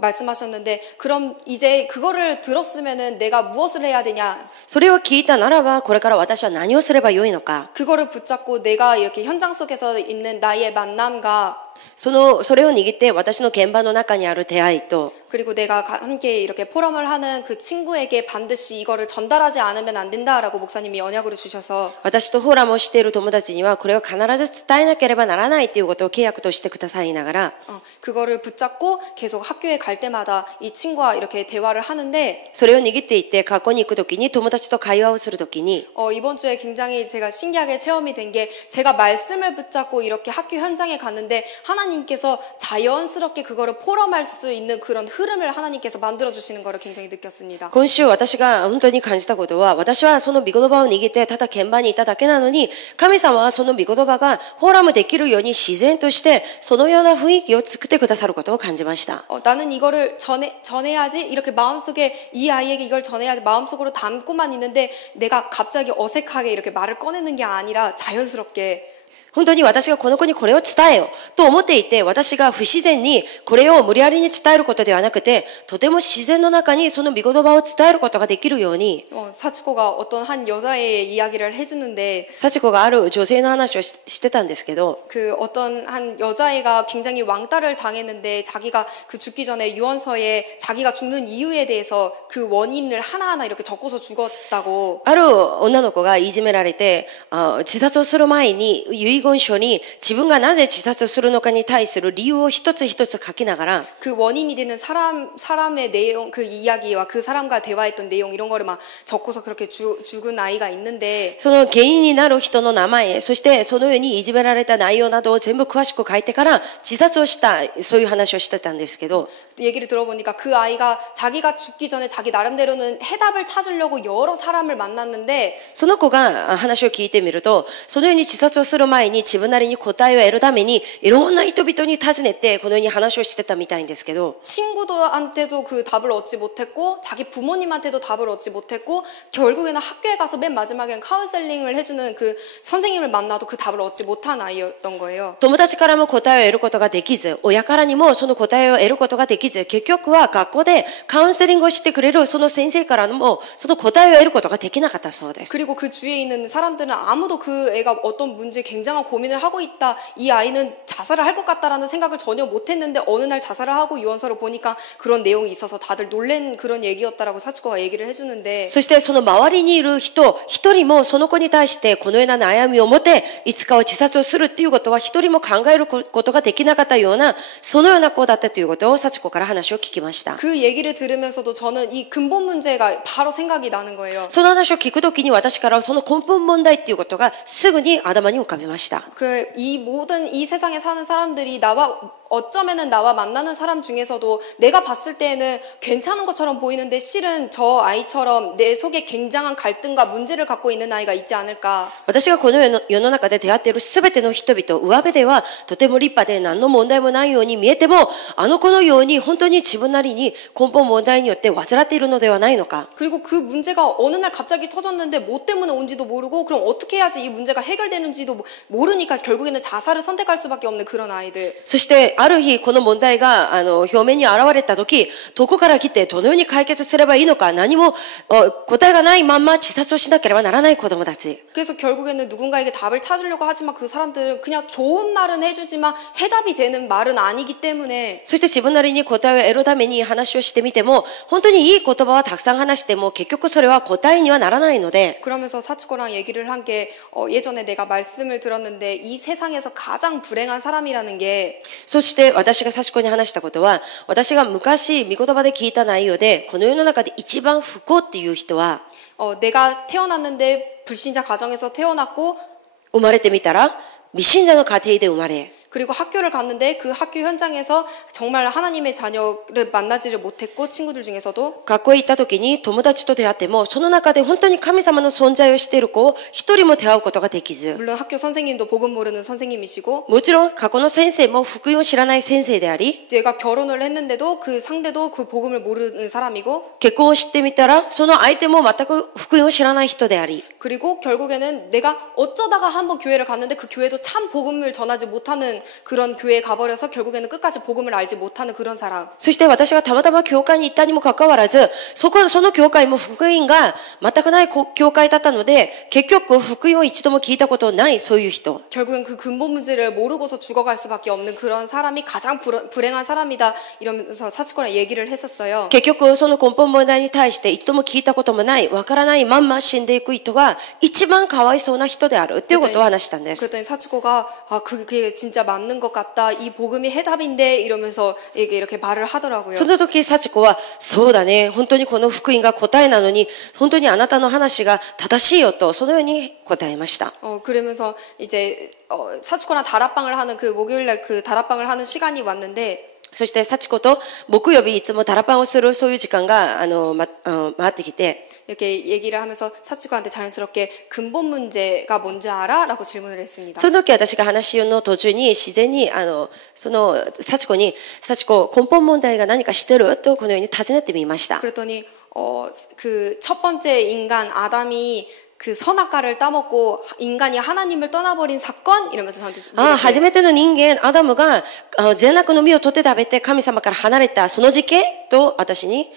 말씀하셨는데 그럼 이제 그거를 들었으면은 내가 무엇을 해야 되냐? それを聞いたならばこれから私は何をすればよいのか 그거를 붙잡고 내가 이렇게 현장 속에서 있는 나의 만남과 それを握って私の現場の中にある出会いと 그리고 내가 함께 이렇게 포럼을 하는 그 친구에게 반드시 이거를 전달하지 않으면 안 된다라고 목사님이 언약으로 주셔서 私とフォーラムをしている友達にはこれを必ず伝えなければならないということを契約としてくださいながら 그거를 붙잡고 계속 학교에 갈 때마다 이 친구와 이렇게 대화를 하는데 それを握っていって学校に行くときに友達と会話をするときに 이번 주에 굉장히 제가 신기하게 체험이 된 게 제가 말씀을 붙잡고 이렇게 학교 현장에 갔는데 하나님께서 자연스럽게 그거를 포럼할 수 있는 그런 흐름을 하나님께서 만들어주시는 거를 굉장히 느꼈습니다. 今週私が本当に感じたことは私はその御言葉を握ってただ現場にいただけなのに神様はその御言葉がフォーラムできるように自然としてそのような雰囲気を作ってくださることを感じました。 나는 이거를 전해야지 이렇게 마음속에 이 아이에게 이걸 전해야지 마음속으로 담고만 있는데 내가 갑자기 어색하게 이렇게 말을 꺼내는 게 아니라 자연스럽게 本当に私がこの子にこれを伝えようと思っていて私が不自然にこれを無理やりに伝えることではなくてとても自然の中にその御言葉を伝えることができるように 사치코가 어떤 한 여자의 이야기를 해주는데 幸子がある女性の話をしてたんですけど 그 어떤 한 여자애가 굉장히 왕따를 당했는데 자기가 그 죽기 전에 유언서에 자기가 죽는 이유에 대해서 그 원인을 하나하나 이렇게 적고서 죽었다고 ある女の子がいじめられて自殺をする前に遺言書に自分がなぜ自殺をするのかに対する理由を一つ一つ書きながら 그 원인이 되는 사람의 내용 그 이야기와 그 사람과 대화했던 내용 이런 거를 막 적고서 그렇게 죽은 아이가 있는데 その原因になる人の名前そしてそのようにいじめられた内容などを全部詳しく書いてから自殺をしたそういう話をしてたんですけど 얘기를 들어보니까 그 아이가 자기가 죽기 전에 자기 나름대로는 해답을 찾으려고 여러 사람을 만났는데 その子が話を聞いてみるとそのように自殺をする前に自分なりに答えを得るためにいろんな人々に尋ねてこのように話をしてたみたいんですけど 친구들한테도 그 답을 얻지 못했고 자기 부모님한테도 답을 얻지 못했고 결국에는 학교에 가서 맨 마지막엔 카운셀링을 해주는 그 선생님을 만나도 그 답을 얻지 못한 아이였던 거예요. 友達からも答えを得ることができず親からにもその答えを得ることができず結局は学校でカウンセリングをしてくれるその先生からもその答えを得ることができなかったそうです 그리고 그 주위에 있는 사람들은 아무도 그 애가 어떤 문제에 굉장한 고민을 하고 있다. 이 아이는 자살을 할 것 같다라는 생각을 전혀 못했는데 어느 날 자살을 하고 유언서를 보니까 그런 내용이 있어서 다들 놀란 그런 얘기였다라고 사치코가 얘기를 해주는데 そしてその周りにいる人一人もその子に対してこのような悩みを持っていつかは自殺をするっていうことは一人も考えることができなかったようなそのような子だったということを幸子から話を聞きました 그 얘기를 들으면서도 저는 이 근본 문제가 바로 생각이 나는 거예요. その話を聞くときに私からその根本問題っていうことがすぐに頭に浮かびました 이 모든 이 세상에 사는 사람들이 어쩌면은 나와 만나는 사람 중에서도 내가 봤을 때에는 괜찮은 것처럼 보이는데 실은 저 아이처럼 내 속에 굉장한 갈등과 문제를 갖고 있는 아이가 있지 않을까. 私がこの世の中で出会っているすべての人々上辺ではとても立派で何の問題もないように見えてもあの子のように本当に自分なりに根本問題によって患っているのではないのか 그리고 그 문제가 어느 날 갑자기 터졌는데 뭐 때문에 온지도 모르고 그럼 어떻게 해야지 이 문제가 해결되는지도 모르니까 결국에는 자살을 선택할 수밖에 없는 그런 아이들. そしてある日この問題が表面に現れた時どこから来てどのように解決すればいいのか何も答えがないまま自殺をしなければならない子供たち 그래서 결국에는 누군가에게 답을 찾으려고 하지만 그 사람들은 그냥 좋은 말은 해주지만 해답이 되는 말은 아니기 때문에 そして自分なりに答えを得るために話をしてみても本当にいい言葉はたくさん話しても結局それは答えにはならないので 그러면서 사치코랑 얘기를 한 게 예전에 내가 말씀을 들었는데 이 세상에서 가장 불행한 사람이라는 게 そして私が幸子に話したことは私が昔御言葉で聞いた内容でこの世の中で一番不幸っていう人は 내가 태어났는데 불신자 가정에서 태어났고 生まれてみたら未信者の家庭で生まれ 그리고 학교를 갔는데 그 학교 현장에서 정말 하나님의 자녀를 만나지를 못했고 친구들 중에서도 学校へ行った時に友達と出会っても、その中で本当に神様の存在をしている子を一人も出会うことができず、 물론 학교 선생님도 복음 모르는 선생님이시고 もちろん過去の先生も福音を知らない先生であり、 얘가 결혼을 했는데도 그 상대도 그 복음을 모르는 사람이고 結婚を知ってみたらその相手も全く福音を知らない人であり、 그리고 결국에는 내가 어쩌다가 한번 교회를 갔는데 그 교회도 참 복음을 전하지 못하는 그런 교회에 가버려서 결국에는 끝까지 복음을 알지 못하는 그런 사람. そして私がたまたま教会に行ったにもかかわらず、その教会も福音が全くない教会だったので、結局福音を一度も聞いたことないそういう人。 결국은 그 근본 문제를 모르고서 죽어갈 수밖에 없는 그런 사람이 가장 불행한 사람이다 이러면서 사치권에 얘기를 했었어요. 結局その根本問題に対して一度も聞いたこともない、わからないまんま死んでいく人が一番かわいそうな人であるっていうことを話したんです。 그랬더니 사치코가 그게 진짜 맞는 것 같다. 이 복음이 해답인데 이러면서 이렇게 말을 하더라고요. その時幸子はそうだね、本当にこの福音が答えなのに、本当にあなたの話が正しいよとそのように答えました。 그러면서 이제 사치코랑 다락방을 하는 그 목요일날 그 다락방을 하는 시간이 왔는데. そして幸子と木曜日いつもタラパンをするそういう時間が回ってきて、 이렇게 얘기를 하면서 사치코한테 자연스럽게 근본 문제가 뭔지 알아? 라고 질문을 했습니다. その時私が話の途中に自然にその幸子に幸子根本問題が何か知ってるとこのように尋ねてみました。 그랬더니 그 첫 번째 인간 아담이 그 선악과를 따먹고 인간이 하나님을 떠나버린 사건 이러면서 저한테 初めての人間アダムが善悪の実を取って食べて神様から離れたその事件と私に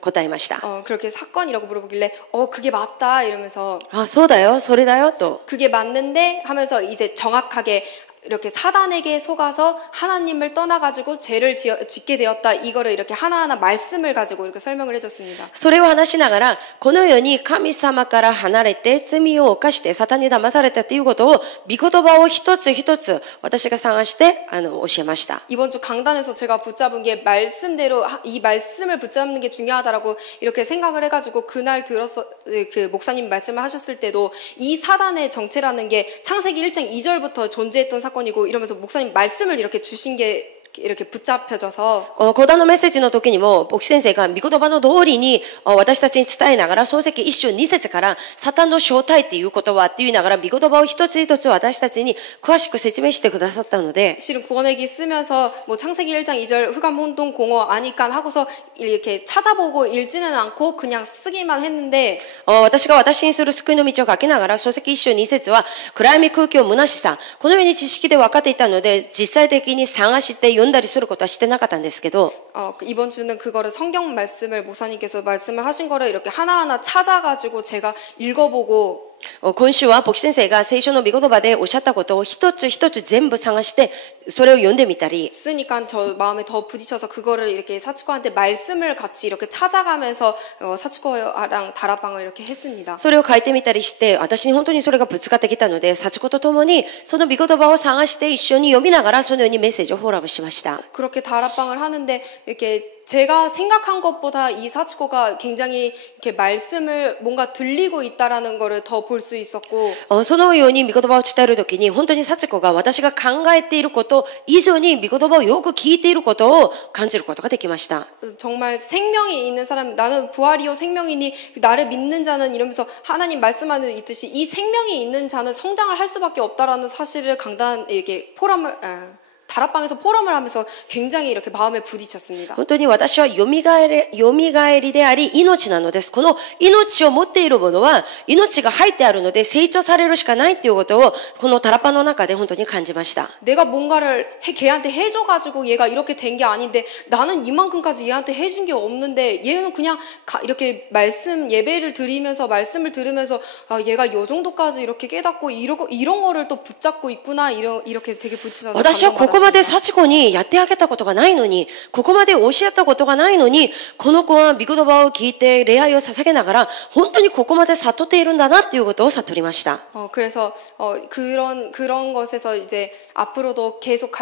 答えました。 그렇게 사건이라고 물어보길래 그게 맞다 이러면서 そうだよ、それだよと。 그게 맞는데 하면서 이제 정확하게 이렇게 사단에게 속아서 하나님을 떠나가지고 죄를 짓게 되었다. 이거를 이렇게 하나하나 말씀을 가지고 이렇게 설명을 해줬습니다. それを話しながら、このように神様から離れて罪を犯してサタンに騙されたということを、御言葉を一つ一つ私が探して教えました。 이번 주 강단에서 제가 붙잡은 게 말씀대로 이 말씀을 붙잡는 게 중요하다라고 이렇게 생각을 해가지고 그날 들었어 그 목사님 말씀을 하셨을 때도 이 사단의 정체라는 게 창세기 1장 2절부터 존재했던 사건이고 이러면서 목사님 말씀을 이렇게 주신 게 이렇게 붙잡혀져서 この講談のメッセージの時にも牧師先生が御言葉の通りに私たちに伝えながら、創世記1章2節からサタンの正体っていうことはって言いながら御言葉を一つ一つ私たちに詳しく説明してくださったので、 실은 구원일기 쓰면서 뭐 창세기 1장 2절 흑암혼돈 공허 아니까 하고서 이렇게 찾아보고 읽지는 않고 그냥 쓰기만 했는데 私が私にする救いの道を書きながら創世記1章2節は暗闇空気を虚しさ、このように知識で分かっていたので実際的に探して読んだりすることはしてなかったんですけど、 이번 주는 그거를 성경 말씀을 목사님께서 말씀을 하신 거를 이렇게 하나하나 찾아가지고 제가 읽어보고 今週は牧師先生が聖書の御言葉でおっしゃったことを一つ一つ全部探してそれを読んでみたり、 쓰니까 저 마음에 더 부딪혀서 그거를 이렇게 사치코한테 말씀을 같이 이렇게 찾아가면서 사치코랑 다락방을 이렇게 했습니다. それを書いてみたりして私に本当にそれがぶつかってきたので、幸子と共にその御言葉を探して一緒に読みながらそのようにメッセージをフォローアップしました。 그렇게 다락방을 하는데 이렇게 제가 생각한 것보다 이 사치코가 굉장히 이렇게 말씀을 뭔가 들리고 있다라는 거를 더 볼 수 있었고 そのように御言葉を伝えるときに本当に幸子が私が考えていること以上に御言葉をよく聞いていることを感じることができました。 정말 생명이 있는 사람, 나는 부활이요 생명이니 나를 믿는 자는 이러면서 하나님 말씀하는 있듯이 이 생명이 있는 자는 성장을 할 수밖에 없다라는 사실을 강단 이렇게 다락방에서 포럼을 하면서 굉장히 이렇게 마음에 부딪혔습니다. 本当に私はよみがえりであり命なのです。この命を持っているものは命が入ってあるので成長されるしかないということをこのタラパの中で本当に感じました。 내가 뭔가를 걔한테 해줘가지고 얘가 이렇게 된 게 아닌데 나는 이만큼까지 얘한테 해준 게 없는데 얘는 그냥 이렇게 말씀 예배를 드리면서 말씀을 들으면서 얘가 요 정도까지 이렇게 깨닫고 이런 거를 또 붙잡고 있구나 이렇게 되게 부딪혀서 私はここまで幸子にやってあげたことがないのに、ここまで教えたことがないのに、この子は御言葉を聞いて礼拝を捧げながら本当にここまで悟っているんだなっていうことを悟りました。 그래서 그런 것에서 이제 앞으로도 계속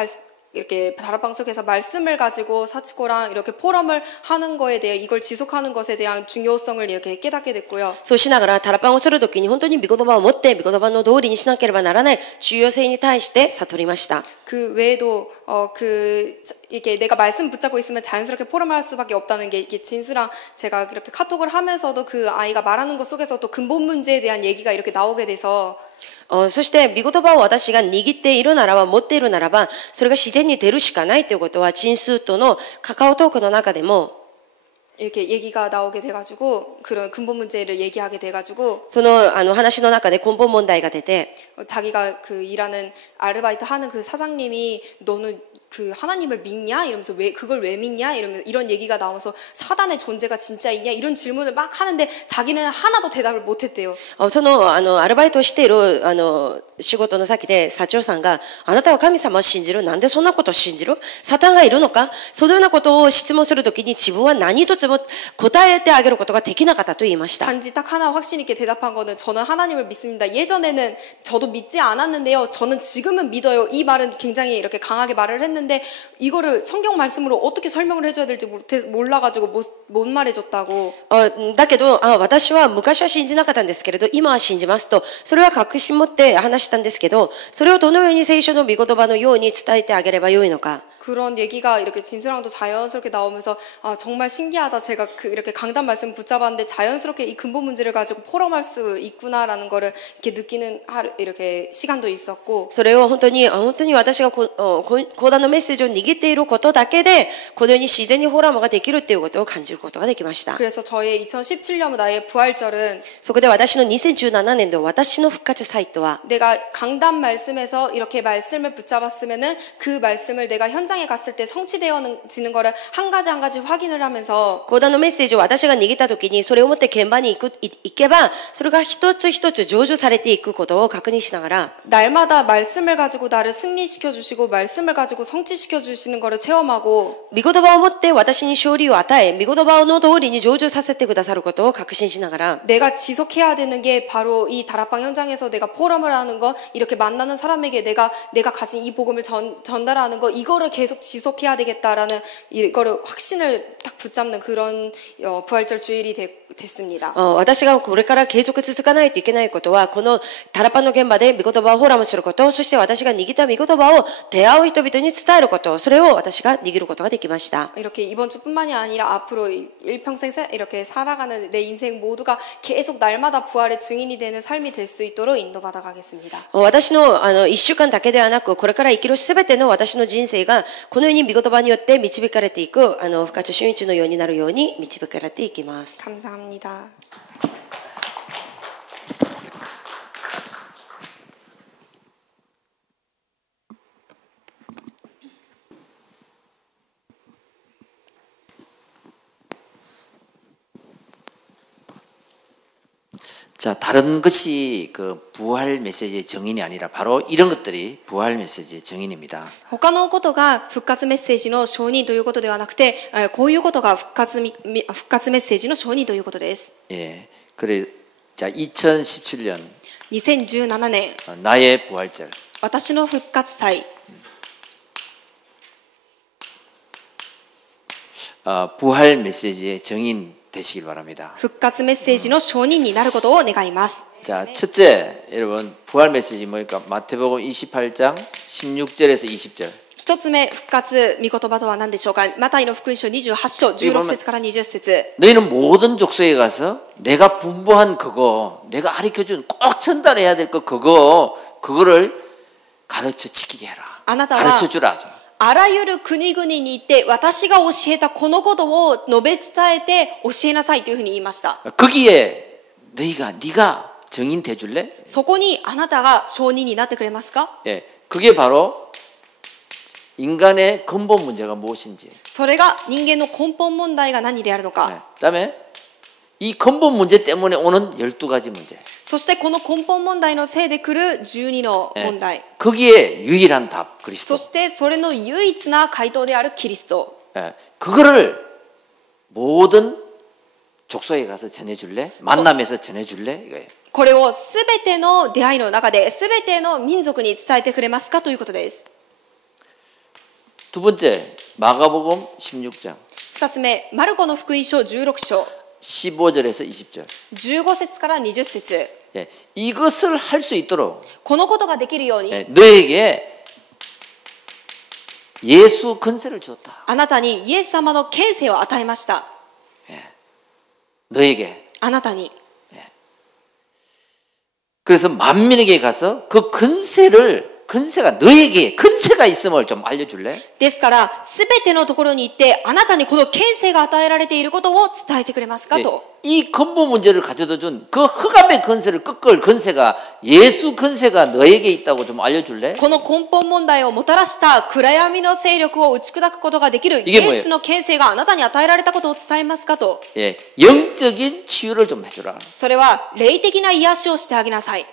이렇게 다락방 속에서 말씀을 가지고 사치코랑 이렇게 포럼을 하는 거에 대해 이걸 지속하는 것에 대한 중요성을 이렇게 깨닫게 됐고요. そうしながら、タラパンをするときに本当に御言葉を持って、御言葉の通りにしなければならない重要性に対して悟りました。 그 외에도 이게 내가 말씀 붙잡고 있으면 자연스럽게 포럼을 할 수밖에 없다는 게 이게 진수랑 제가 이렇게 카톡을 하면서도 그 아이가 말하는 것 속에서 또 근본 문제에 대한 얘기가 이렇게 나오게 돼서 そして、御言葉を私が握っているならば、持っているならば、それが自然に出るしかないということは、陳数とのカカオトークの中でも、 이렇게 얘기가 나오게 돼가지고 그런 근본 문제를 얘기하게 돼가지고 その話の中で根本問題が出て、 자기가 그 일하는 아르바이트 하는 그 사장님이 너는 그 하나님을 믿냐 이러면서 왜 그걸 왜 믿냐 이러면서 이런 얘기가 나오면서 사단의 존재가 진짜 있냐 이런 질문을 막 하는데 자기는 하나도 대답을 못했대요. そのアルバイトをしている仕事の先で社長さんが、あなたは神様を信じる？なんでそんなことを信じる？サタンがいるのか？そのようなことを質問するときに自分は何一つも答えてあげることができなかったと言いました。 단지 딱 하나 확신 있게 대답한 거는 저는 하나님을 믿습니다. 예전에는 저도 믿지 않았는데요. 저는 지금은 믿어요. 이 말은 굉장히 이렇게 강하게 말을 했는데 이거를 성경 말씀으로 어떻게 설명을 해줘야 될지 몰라가지고 못 말해줬다고. だけど、私は昔は信じなかったんですけれど、今は信じますと、それは確信持って話したんですけど、それをどのように聖書の御言葉のように伝えてあげればよいのか。 그런 얘기가 이렇게 진수랑도 자연스럽게 나오면서 정말 신기하다. 제가 이렇게 강단 말씀 붙잡았는데 자연스럽게 이 근본 문제를 가지고 포럼할 수 있구나라는 거를 이렇게 느끼는 이렇게 시간도 있었고. それを本当に私が講談のメッセージを握っていることだけで、このように自然にフォーラムができるということを感じることができました。 그래서 저의 2017년 나의 부활절은 そこで私の2017年度私の復活祭とは、 내가 강단 말씀에서 이렇게 말씀을 붙잡았으면은 그 말씀을 내가 현장에 갔을 때 성취되어지는 거를 한 가지 확인을 하면서 講談のメッセージを私が握った時にそれを持って現場に行けば、それが一つ一つ成就されていくことを確認しながら、 날마다 말씀을 가지고 나를 승리시켜 주시고 말씀을 가지고 성취시켜 주시는 거를 체험하고 御言葉を持って私に勝利を与え、御言葉の通りに成就させてくださることを確信しながら、 내가 지속해야 되는 게 바로 이 다락방 현장에서 내가 포럼을 하는 거, 이렇게 만나는 사람에게 내가 가진 이 복음을 전달하는 거, 이거를 계속 지속해야 되겠다라는 이거를 확신을 딱 붙잡는 그런 부활절 주일이 됐습니다. 私がこれから継続続かないといけないことは、このタラパンの現場で御言葉をフォーラムすること、そして私が握った御言葉を出会う人々に伝えること、それを私が握ることができました。 이렇게 이번 주뿐만이 아니라 앞으로 일평생 이렇게 살아가는 내 인생 모두가 계속 날마다 부활의 증인이 되는 삶이 될 수 있도록 인도받아 가겠습니다. 私の一週間だけではなく、これから生きるすべての私の人生がこのように御言葉によって導かれていく深津俊一のようになるように導かれていきます。 감사합니다. 자, 다른 것이 그 부활 메시지의 정인이 아니라 바로 이런 것들이 부활 메시지의 정인입니다. 他のことが復活メッセージの承認ということではなくて、こういうことが復活メッセージの承認ということです。 예. 그래 자, 2017년 2017年 나의 부활절. 私の復活祭 부활 메시지의 정인 되시길 바랍니다. 復活メッセージの承認になることを願います。 자, 첫째, 여러분 부활 메시지 뭐니까 마태복음 28장 16절에서 20절. 一つ目、復活御言葉とは何でしょうか。マタイの福音書28章16節から20節。 너희는 모든 족속에 가서 내가 분부한 그거, 내가 가르쳐준 꼭 전달해야 될 거 그거를 가르쳐 지키게 해라. あなたは 가르쳐 주라. あらゆる国々に行って私が教えたこのことを述べ伝えて教えなさいというふうに言いました。 거기에 네가 정인 돼 줄래? そこにあなたが証人になってくれますか？ 예, 그게 바로 인간의 근본 문제가 무엇인지. それが人間の根本問題が何であるのか。 네. 그다음에 이 근본 문제 때문에 오는 12가지 문제. そしてこの根本問題のせいで来る12の 예. 問題。 거기에 유일한 답 그리스도. そしてそれの唯一な回答であるキリスト。 예. 그거를 모든 족속에 가서 전해 줄래? 만남에서 전해 줄래? 이거예요. これをすべての出会いの中で、すべての民族に伝えてくれますかということです。두 번째 마가복음 16장 2つ目、マルコの福音書16章 15절에서 20절. 15節から20節 예, 이것을 할 수 있도록 このことができるように 예, 너에게 예수 권세를 주었다. あなたにイエス様の権勢を与えました。 너에게. あなたに。 그래서 만민에게 가서 그 권세가 너에게 권세가 있음을 좀 알려줄래? ですからすべてのところに行ってあなたにこの権勢が与えられていることを伝えてくれますか 예, と。 이 근본 문제를 가져다 준 그 흑암의 권세를 꺾을 권세가 예수 권세가 너에게 있다고 좀 알려줄래? この根本問題をもたらした暗闇の勢力を打ち砕くことができるイ 이게 뭐예요? エスの権勢があなたに与えられたことを伝えますかと。 예, 영적인 치유를 좀 해주라. それは霊的な癒しをしてあげなさい。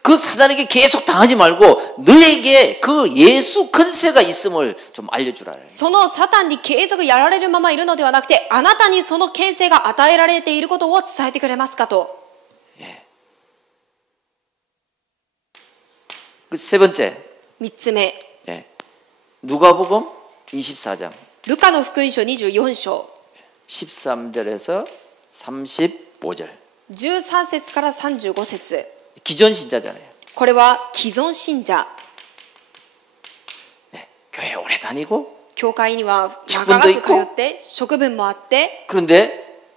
그 사단에게 계속 당하지 말고 너에게 그 예수 권세가 있음을 좀 알려주라. そのサタンに継続やられるままいるのではなくてあなたにその権勢が与えられていることを伝えてくれますかと。 그 세 번째, 3つ目、 예, 누가복음 24장 ルカの福音書24章 13절에서 35절. 13節から35節 기존 신자잖아요. これは既存信者。 네, 교회 오래 다니고 教会には 직분도 長く 있고 通って職分もあって 그런데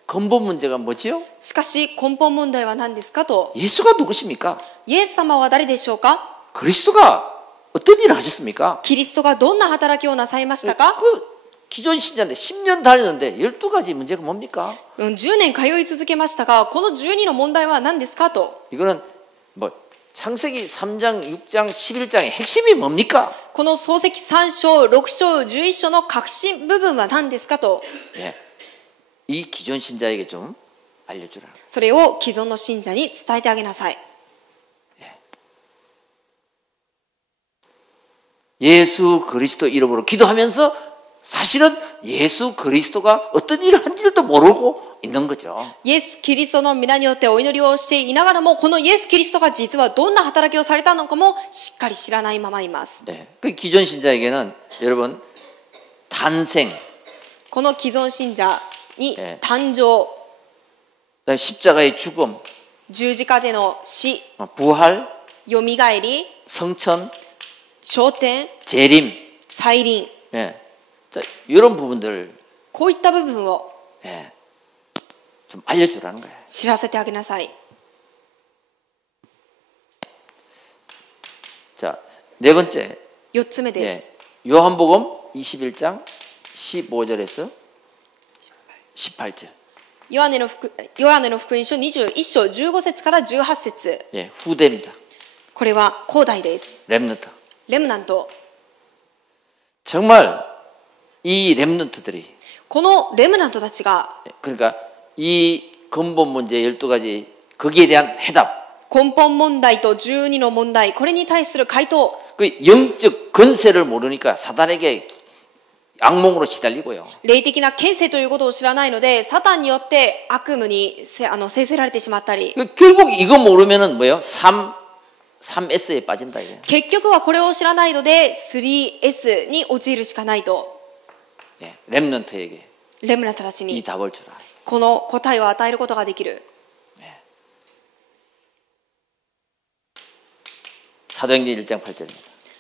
근본 문제가 뭐지요? しかし根本問題は何ですかと。 예수가 누구십니까? イエス様は誰でしょうか。 그리스도가 어떤 일을 하셨습니까? キリストがどんな働きをなさいましたか。 그 기존 신자인데 10년 다녔는데 12가지 문제가 뭡니까? 10年通い続けましたがこの12の問題は何ですかと。 이거는 뭐 창세기 3장, 6장, 11장의 핵심이 뭡니까? この創世記3章6章11章の核心部分は何ですかと。 예, 이 기존 신자에게 좀 알려주라. それを既存の信者に伝えてあげなさい。 예수 그리스도 이름으로 기도하면서 사실은 예수 그리스도가 어떤 일을 한지도 모르고 있는 거죠. イエス・キリストの皆によってお祈りをしていながらもこのイエス・キリストが実はどんな働きをされたのかもしっかり知らないままいます。 네, 그 기존 신자에게는 여러분 탄생, この既存信者に 네. 誕生、 그다음에 십자가의 죽음, 十字架での死、 부활, よみがえり、 성천, 昇天、 재림, 再臨、 예, 자, 이런 부분들 こういった部分を 예, 좀 알려주라는 거예요. 知らせてあげなさい。 자, 네 번째, 4つ目です。 예, 요한복음 21장 15절에서 18절. ヨハネの福音書21章15節から18節 예, 후대입니다. これは後代です。 렘넌트. レムナント。 정말 이 렘넌트들이 このレムナントたちが 그러니까 이 근본 문제 12가지 거기에 대한 해답. 根本問題と12の問題、これに対する回答。 그 영적 권세를 모르니까 사단에게 악몽으로 시달리고요. 霊的な権勢ということを知らないので、サタンによって悪夢に制せられてしまったり、 결국 이거 모르면은 뭐예요? 3S에 빠진다 이거예요. 結局はこれを知らないので 3S に陥るしかないと。 예, 렘넌트에게 レムナントたち 이 に 답을 주라. この答えを与えることができる。 사도행전 1장 8절입니다.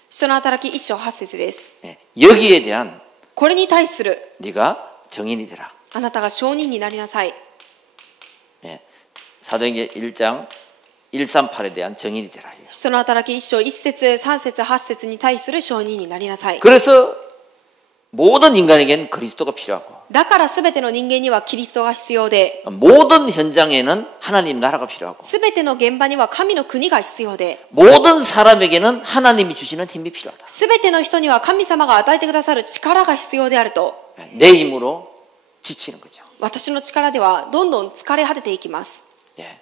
人の働き1章8節です。 예, 여기에 대한 これに対する 네가 정인이 되라. あなたが証人になりなさい。 예, 사도행전 1장 138에 대한 정인이 되라. 人の働き1章1節3節8節に対する証人になりなさい。 그래서 모든 인간에게는 그리스도가 필요하고 だからすべての人間にはキリストが必要で、 모든 현장에는 하나님 나라가 필요하고 すべての現場には神の国が必要で、 모든 사람에게는 하나님이 주시는 힘이 필요하다. すべての人には神様が与えてくださる力が必要であると。 내 힘으로 지치는 거죠. 私の力ではどんどん疲れ果てていきます。 예.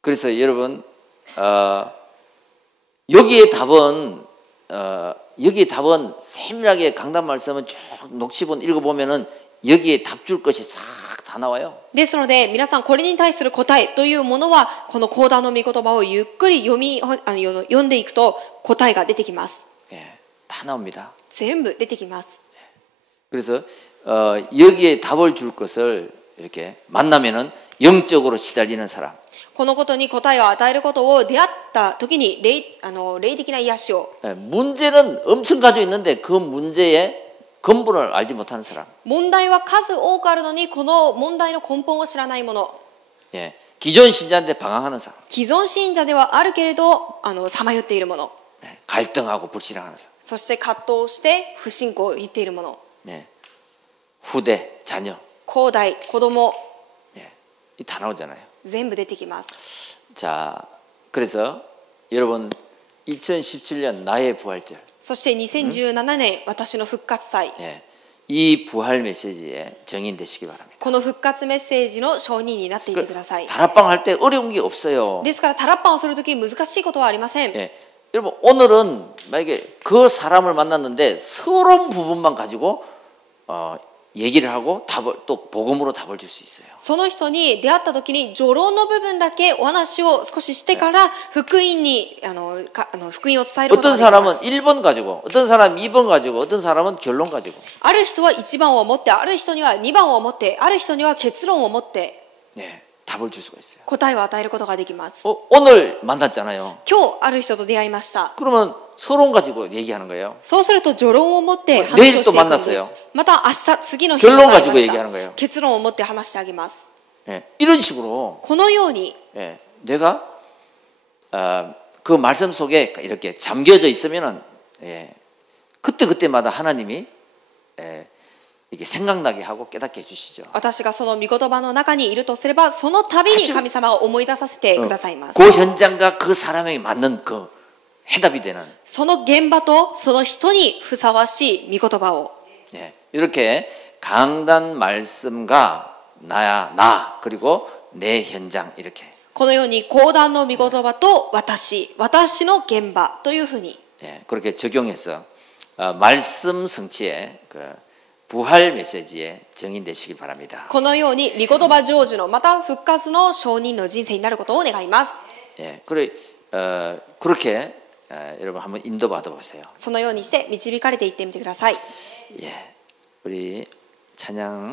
그래서 여러분 여기에 답은 세밀하게 강단 말씀은 쭉 녹취본 읽어보면은 여기에 답 줄 것이 싹 다 나와요. ですので皆さんこれに対する答えというものはこの講談の御言葉をゆっくり読んでいくと答えが出てきます。 예. 다 나옵니다. 全部出てきます。 그래서 여기에 답을 줄 것을 이렇게 만나면은 영적으로 시달리는 사람. このことに答えを与えることを出会った時に霊的な癒しを 문제는 엄청 가지고 있는데 그 문제의 근본을 알지 못하는 사람. 問題は数多くあるのにこの問題の根本を知らない者 예, 기존 신자인데 방황하는 사람. 既存信者ではあるけれどさまよっている者 예, 갈등하고 불신앙하는 사람. そして葛藤して不信仰を言っている者 예, 후대, 자녀. 後代子供 예, 이 다 나오잖아요. 全部出てきます 자, 그래서 여러분 2017년 나의 부활절. そして2017年、私の復活祭 예, 이 부활 메시지에 정인 되시기 바랍니다. この復活メッセージの証人になっていてください 다락방 할 때 어려운 게 없어요. ですからタラッパンをするとき難しいことはありません 예, 여러분 오늘은 만약에 그 사람을 만났는데 서러운 부분만 가지고 얘기를 하고 답을 또 복음으로 답을 줄 수 있어요. その人に出会った時に序論の部分だけお話を少ししてから福音に福音を伝えることが 어떤 できま 사람은 す 1번 가지고 어떤 사람은 2번 가지고 어떤 사람은 결론 가지고 ある人は1番を持ってある人には2番を持ってある人には結論を持って 예, 답을 줄 수가 있어요. 答えを与えることができます 오늘 만났잖아요. 今日ある人と出会いました 그러면 서론 가지고 얘기하는 거예요. そうすると序論を持って話を 내일 してい 또 くんです 만났어요. また明日次の日に 결론 会いま 가지고 した 얘기하는 거예요. 結論を持って話してあげます 예, 이런 식으로 このように 예, 내가 그 말씀 속에 이렇게 잠겨져 있으면은 예, 그때마다 하나님이 이게 생각나게 하고 깨닫게 해주시죠. 私がその御言葉の中にいるとすればその度に神様が思い出させてくださいます 그 현장과 그 사람에게 맞는 그 해답이 되는 その現場とその人にふさわしい御言葉を 예, 이렇게 강단 말씀과 나 그리고 내 현장 이렇게 このように講談の御言葉と私の現場というふうに 예, 그렇게 적용해서 말씀 성취의 그 부활 메시지에 정인되시기 바랍니다. このように御言葉成就のまた復活の証人の人生になることを願います 예, 그렇게 여러분 한번 인도받아 보세요. そのようにして導かれていってみてください 예, 우리 찬양